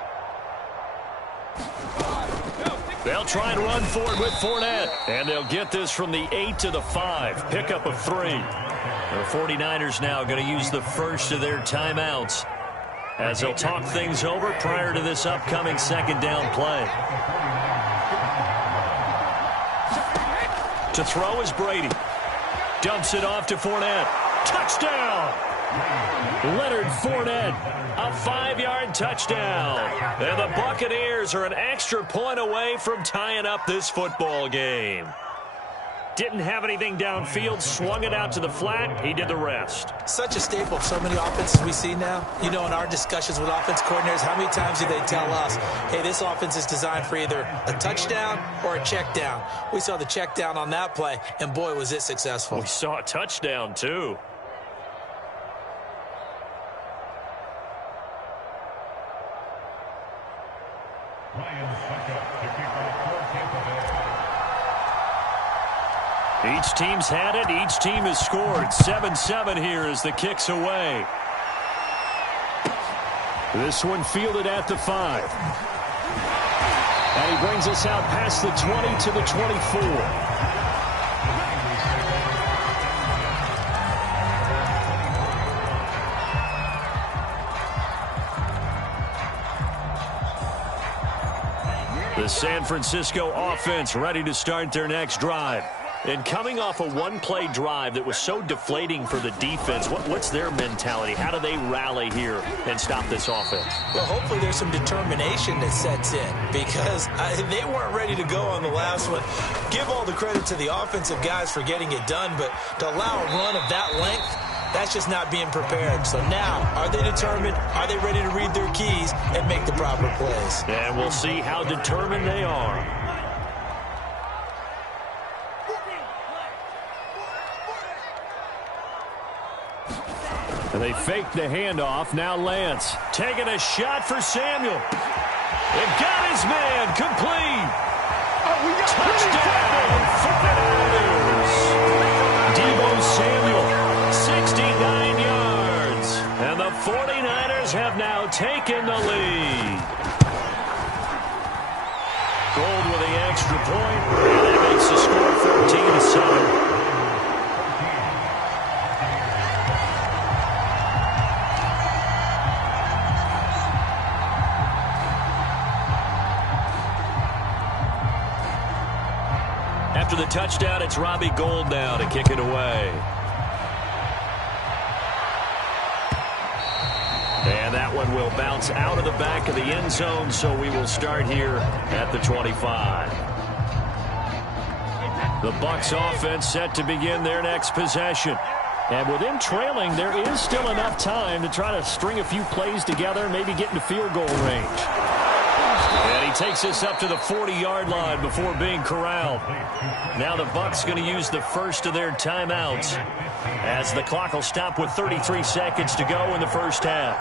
They'll try and run for it with Fournette. And they'll get this from the 8 to the 5. Pickup of 3. The 49ers now going to use the first of their timeouts as they'll talk things over prior to this upcoming 2nd down play. To throw is Brady. Dumps it off to Fournette. Touchdown! Leonard Fournette, a 5-yard touchdown. And the Buccaneers are an extra point away from tying up this football game. Didn't have anything downfield, swung it out to the flat. He did the rest. Such a staple of so many offenses we see now. You know, in our discussions with offense coordinators, how many times do they tell us, hey, this offense is designed for either a touchdown or a check down. We saw the check down on that play, and boy, was it successful. We saw a touchdown, too. Each team's had it. Each team has scored. 7-7 here as the kick's away. This one fielded at the 5. And he brings us out past the 20 to the 24. The San Francisco offense ready to start their next drive. And coming off a one-play drive that was so deflating for the defense, what's their mentality? How do they rally here and stop this offense? Well, hopefully there's some determination that sets in because they weren't ready to go on the last one. Give all the credit to the offensive guys for getting it done, but to allow a run of that length, that's just not being prepared. So now, are they determined? Are they ready to read their keys and make the proper plays? And we'll see how determined they are. And they fake the handoff. Now Lance taking a shot for Samuel. They've got his man complete. Touchdown, 49ers. Deebo Samuel, 69 yards. And the 49ers have now taken the lead. Gold with the extra point. And that makes the score 14-7. After the touchdown, it's Robbie Gould now to kick it away. And that one will bounce out of the back of the end zone, so we will start here at the 25. The Bucs offense set to begin their next possession. And with them trailing, there is still enough time to try to string a few plays together, maybe get into field goal range. And he takes us up to the 40-yard line before being corralled. Now the Bucs going to use the first of their timeouts as the clock will stop with 33 seconds to go in the first half.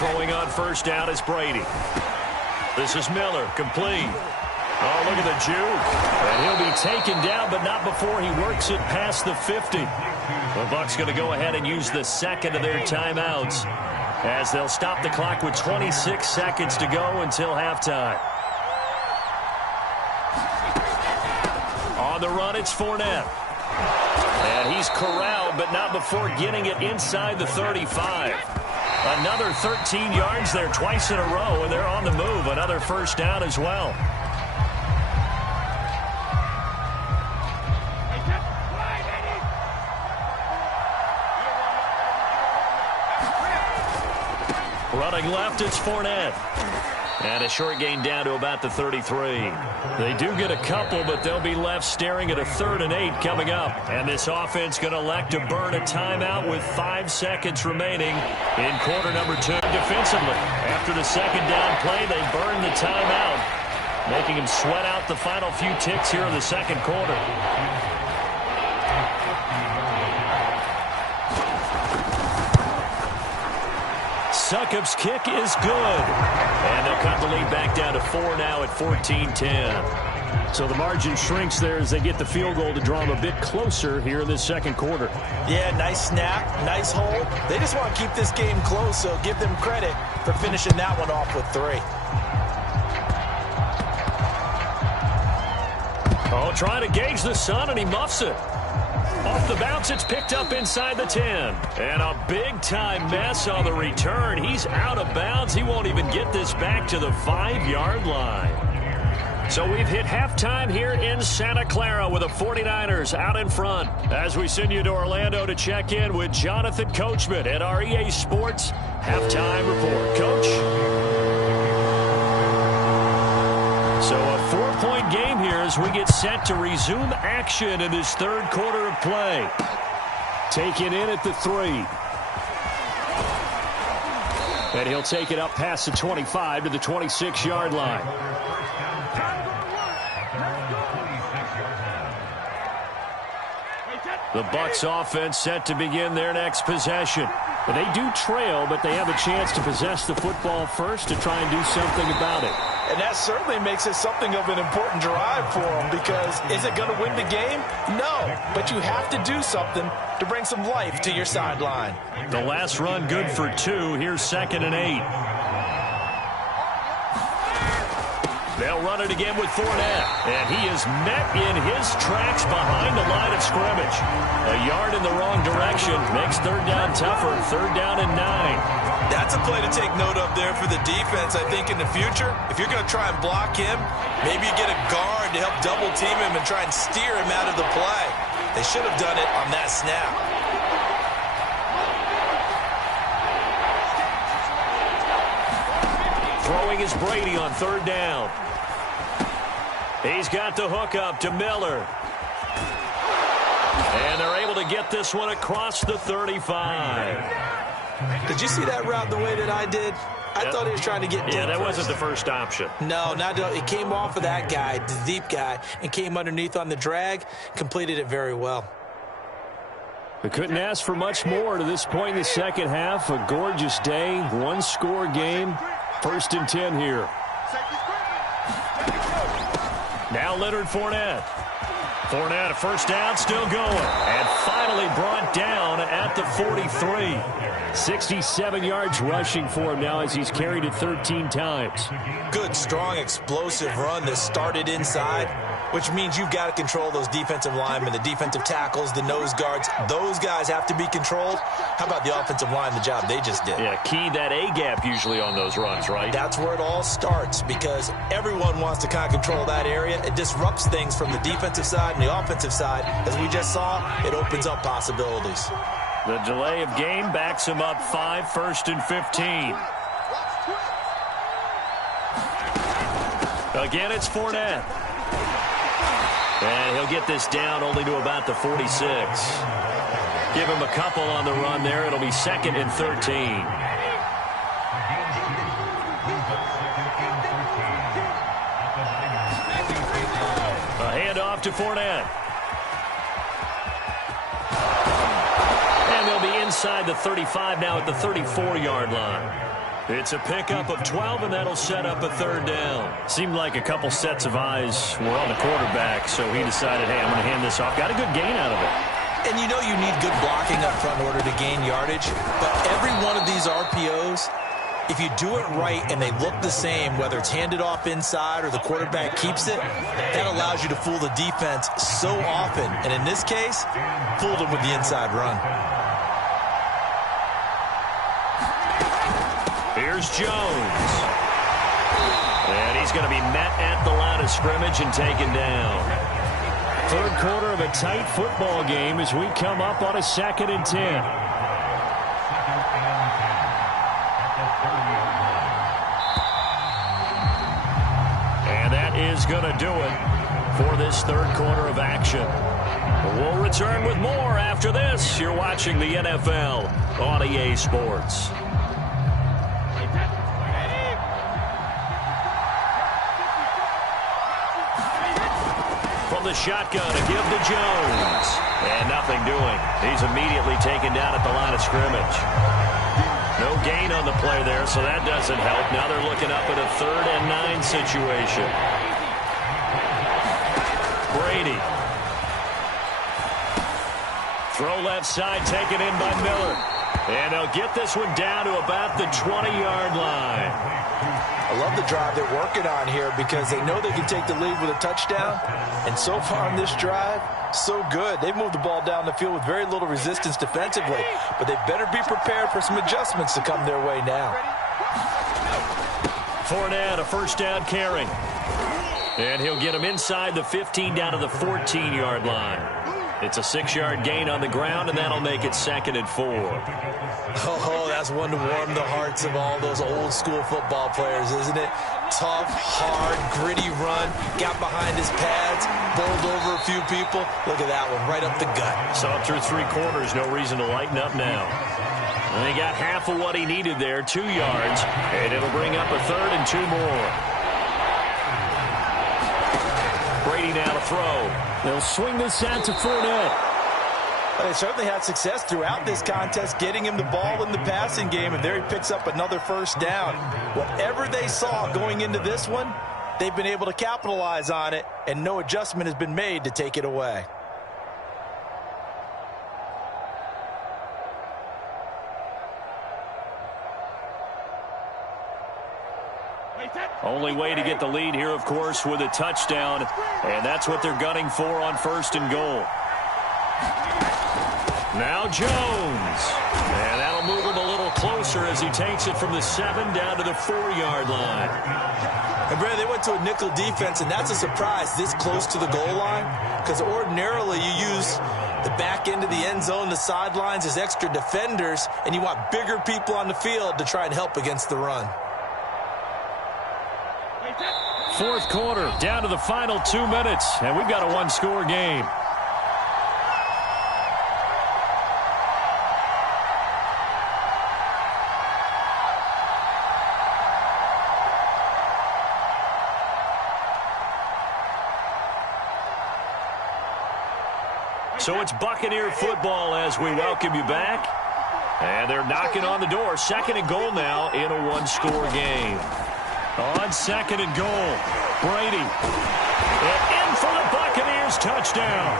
Throwing on first down is Brady. This is Miller, complete. Oh, look at the juke. And he'll be taken down, but not before he works it past the 50. The Bucs going to go ahead and use the second of their timeouts as they'll stop the clock with 26 seconds to go until halftime. On the run, it's Fournette. And he's corralled, but not before getting it inside the 35. Another 13 yards there twice in a row, and they're on the move. Another first down as well. Running left, it's Fournette. And a short gain down to about the 33. They do get a couple, but they'll be left staring at a 3rd and 8 coming up. And this offense going to elect to burn a timeout with 5 seconds remaining in quarter number 2. Defensively, after the second down play, they burn the timeout, making them sweat out the final few ticks here in the second quarter. Succop's kick is good. And they'll cut the lead back down to 4 now at 14-10. So the margin shrinks there as they get the field goal to draw them a bit closer here in this second quarter. Yeah, nice snap, nice hold. They just want to keep this game close, so give them credit for finishing that one off with 3. Oh, trying to gauge the sun, and he muffs it. Off the bounce, it's picked up inside the 10. And a big-time mess on the return. He's out of bounds. He won't even get this back to the 5-yard line. So we've hit halftime here in Santa Clara with the 49ers out in front. As we send you to Orlando to check in with Jonathan Coachman at our EA Sports Halftime Report. Coach? So a 4-point game here as we get set to resume action in this third quarter of play. Taken in at the 3. And he'll take it up past the 25 to the 26-yard line. The Bucs offense set to begin their next possession. But they do trail, but they have a chance to possess the football first to try and do something about it. And that certainly makes it something of an important drive for them, because is it going to win the game? No, but you have to do something to bring some life to your sideline. The last run good for 2. Here's 2nd and 8. They'll run it again with Fournette. And he is met in his tracks behind the line of scrimmage. A yard in the wrong direction makes 3rd down tougher. 3rd down and 9. That's a play to take note of there for the defense, I think, in the future. If you're going to try and block him, maybe you get a guard to help double-team him and try and steer him out of the play. They should have done it on that snap. Throwing is Brady on 3rd down. He's got the hook up to Miller. And they're able to get this one across the 35. Did you see that route the way that I did? I thought he was trying to get deep. Yeah, that wasn't the first option. No, it came off of that guy, the deep guy, and came underneath on the drag, completed it very well. They couldn't ask for much more to this point in the second half. A gorgeous day, 1-score game. 1st and 10 here. Now Leonard Fournette. Fournette, a first down, still going. And finally brought down at the 43. 67 yards rushing for him now as he's carried it 13 times. Good, strong, explosive run that started inside, which means you've got to control those defensive linemen, the defensive tackles, the nose guards. Those guys have to be controlled. How about the offensive line, the job they just did? Yeah, key that A-gap usually on those runs, right? That's where it all starts, because everyone wants to kind of control that area. It disrupts things from the defensive side and the offensive side. As we just saw, it opens up possibilities. The delay of game backs him up 5, 1st and 15. Again, it's Fournette. And he'll get this down only to about the 46. Give him a couple on the run there. It'll be 2nd and 13. A handoff to Fournette. And they'll be inside the 35 now at the 34-yard line. It's a pickup of 12, and that'll set up a 3rd down. Seemed like a couple sets of eyes were on the quarterback, so he decided, hey, I'm going to hand this off. Got a good gain out of it. And you know you need good blocking up front in order to gain yardage. But every one of these RPOs, if you do it right and they look the same, whether it's handed off inside or the quarterback keeps it, that allows you to fool the defense so often. And in this case, fooled them with the inside run. Here's Jones. And he's going to be met at the line of scrimmage and taken down. Third quarter of a tight football game as we come up on a 2nd and 10. And that is going to do it for this third quarter of action. We'll return with more after this. You're watching the NFL on EA Sports. From the shotgun, a give to Jones. And nothing doing. He's immediately taken down at the line of scrimmage. No gain on the play there, so that doesn't help. Now they're looking up at a 3rd and 9 situation. Brady. Throw left side, taken in by Miller. And they'll get this one down to about the 20-yard line. I love the drive they're working on here because they know they can take the lead with a touchdown. And so far on this drive, so good. They've moved the ball down the field with very little resistance defensively. But they better be prepared for some adjustments to come their way now. Fournette, a first down carry. And he'll get him inside the 15 down to the 14-yard line. It's a 6-yard gain on the ground, and that'll make it 2nd and 4. Oh, that's one to warm the hearts of all those old-school football players, isn't it? Tough, hard, gritty run, got behind his pads, bowled over a few people. Look at that one, right up the gut. Saw through 3 quarters, no reason to lighten up now. And he got half of what he needed there, 2 yards, and it'll bring up a 3rd and 2 more. Brady now to throw. They'll swing this out to Fournette. Well, they certainly had success throughout this contest, getting him the ball in the passing game, and there he picks up another first down. Whatever they saw going into this one, they've been able to capitalize on it, and no adjustment has been made to take it away. Only way to get the lead here, of course, with a touchdown, and that's what they're gunning for on 1st and goal. Now Jones, and that'll move him a little closer as he takes it from the 7 down to the 4-yard line. And Brad, they went to a nickel defense, and that's a surprise this close to the goal line, because ordinarily you use the back end of the end zone, the sidelines as extra defenders, and you want bigger people on the field to try and help against the run. 4th quarter, down to the final 2 minutes, and we've got a 1-score game. So it's Buccaneer football as we welcome you back. And they're knocking on the door. 2nd and goal now in a 1-score game. On 2nd and goal, Brady. And in for the Buccaneers touchdown.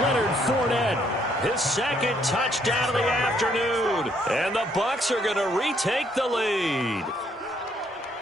Leonard Fournette, his 2nd touchdown of the afternoon. And the Bucs are going to retake the lead.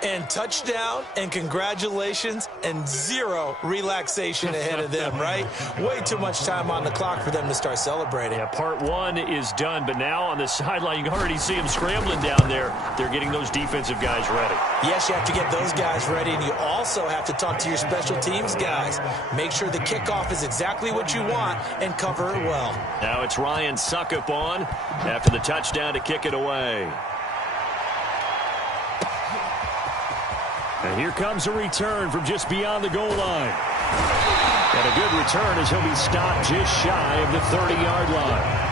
And touchdown, and congratulations, and 0 relaxation ahead of them, right? Way too much time on the clock for them to start celebrating. Yeah, part 1 is done, but now on the sideline, you can already see them scrambling down there. They're getting those defensive guys ready. Yes, you have to get those guys ready, and you also have to talk to your special teams guys. Make sure the kickoff is exactly what you want and cover it well. Now it's Ryan Suckup on after the touchdown to kick it away. And here comes a return from just beyond the goal line. And a good return as he'll be stopped just shy of the 30-yard line.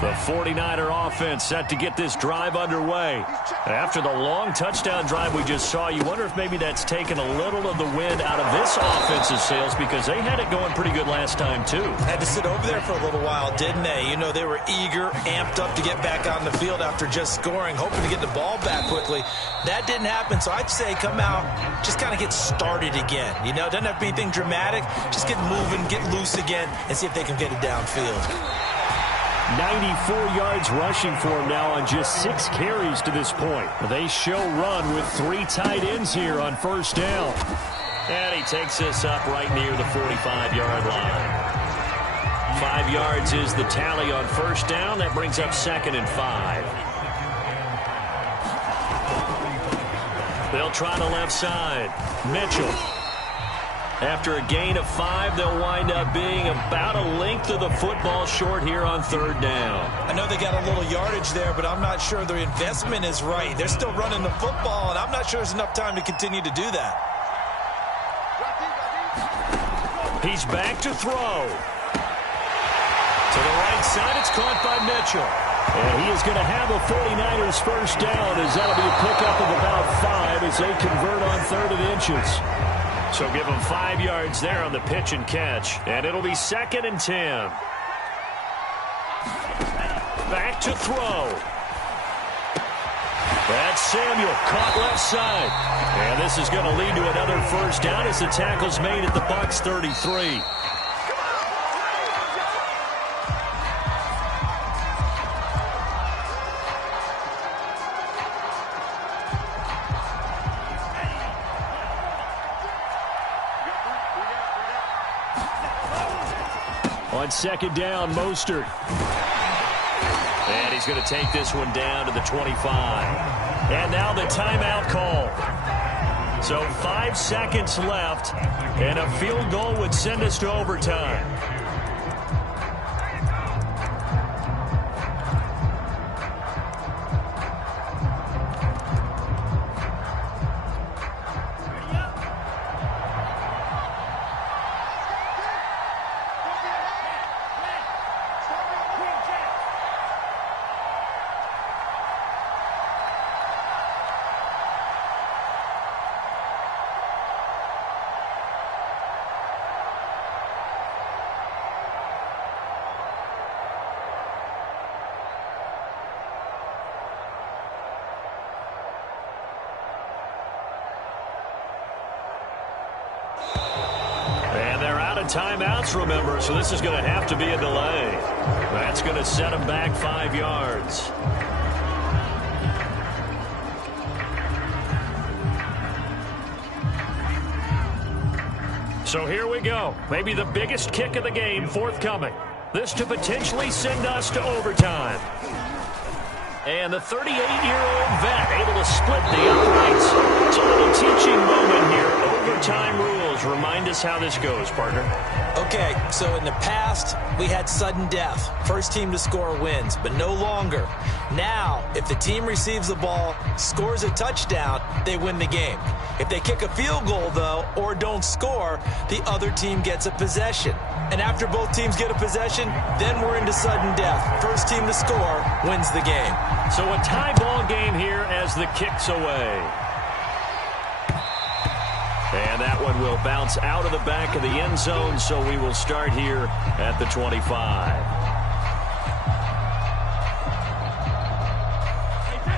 The 49er offense set to get this drive underway. After the long touchdown drive we just saw, you wonder if maybe that's taken a little of the wind out of this offensive sails because they had it going pretty good last time, too. Had to sit over there for a little while, didn't they? You know, they were eager, amped up to get back on the field after just scoring, hoping to get the ball back quickly. That didn't happen, so I'd say come out, just kind of get started again. You know, doesn't have to be anything dramatic. Just get moving, get loose again, and see if they can get it downfield. 94 yards rushing for him now on just 6 carries to this point. They show run with 3 tight ends here on first down. And he takes this up right near the 45-yard line. 5 yards is the tally on first down. That brings up 2nd and 5. They'll try the left side. Mitchell. After a gain of 5, they'll wind up being about a length of the football short here on 3rd down. I know they got a little yardage there, but I'm not sure their investment is right. They're still running the football, and I'm not sure there's enough time to continue to do that. He's back to throw. To the right side, it's caught by Mitchell. And he is going to have a 49ers first down, as that'll be a pickup of about 5 as they convert on 3rd and inches. So give them 5 yards there on the pitch and catch. And it'll be 2nd and 10. Back to throw. That's Samuel, caught left side. And this is going to lead to another first down as the tackle's made at the Bucs 33. On 2nd down, Mostert. And he's going to take this one down to the 25. And now the timeout call. So 5 seconds left, and a field goal would send us to overtime. Timeouts, remember, so this is going to have to be a delay. That's going to set them back 5 yards. So here we go. Maybe the biggest kick of the game forthcoming. This to potentially send us to overtime. And the 38-year-old vet able to split the uprights. It's a little teaching moment here. Overtime rules. Remind us how this goes, partner. Okay, so in the past, we had sudden death. First team to score wins, but no longer. Now, if the team receives the ball, scores a touchdown, they win the game. If they kick a field goal, though, or don't score, the other team gets a possession. And after both teams get a possession, then we're into sudden death. First team to score wins the game. So a tie ball game here as the kick's away. And that one will bounce out of the back of the end zone, so we will start here at the 25.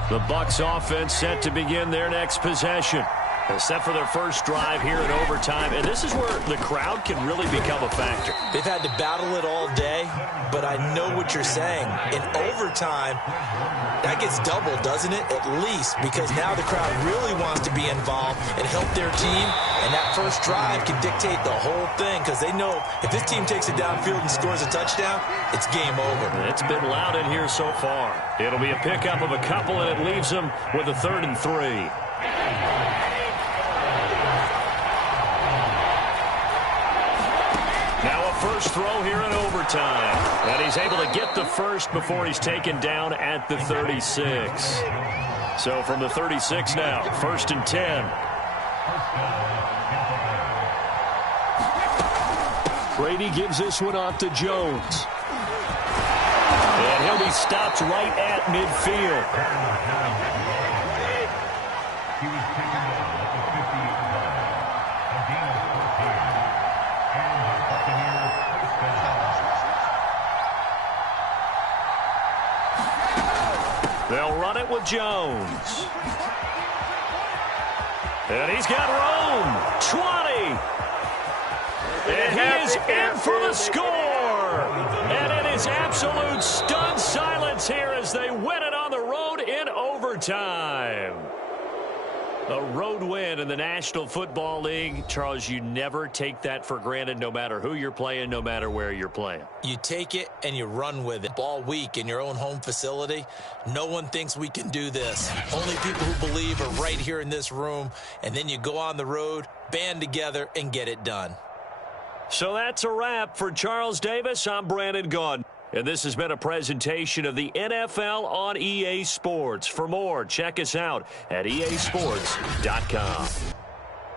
The Bucs offense set to begin their next possession. They're set for their first drive here in overtime, and this is where the crowd can really become a factor. They've had to battle it all day, but I know what you're saying. In overtime, that gets doubled, doesn't it? At least, because now the crowd really wants to be involved and help their team, and that first drive can dictate the whole thing, because they know if this team takes it downfield and scores a touchdown, it's game over. It's been loud in here so far. It'll be a pickup of a couple, and it leaves them with a 3rd and 3. First throw here in overtime. And he's able to get the first before he's taken down at the 36. So from the 36 now, 1st and 10. Brady gives this one off to Jones. And he'll be stopped right at midfield. They'll run it with Jones. And he's got room. 20. And he is in for the score. And it is absolute stunned silence here as they win it on the road in overtime. A road win in the National Football League. Charles, you never take that for granted, no matter who you're playing, no matter where you're playing. You take it and you run with it. All week in your own home facility, no one thinks we can do this. Only people who believe are right here in this room, and then you go on the road, band together, and get it done. So that's a wrap for Charles Davis. I'm Brandon Gaudin. And this has been a presentation of the NFL on EA Sports. For more, check us out at easports.com.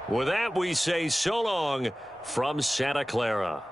With that, we say so long from Santa Clara.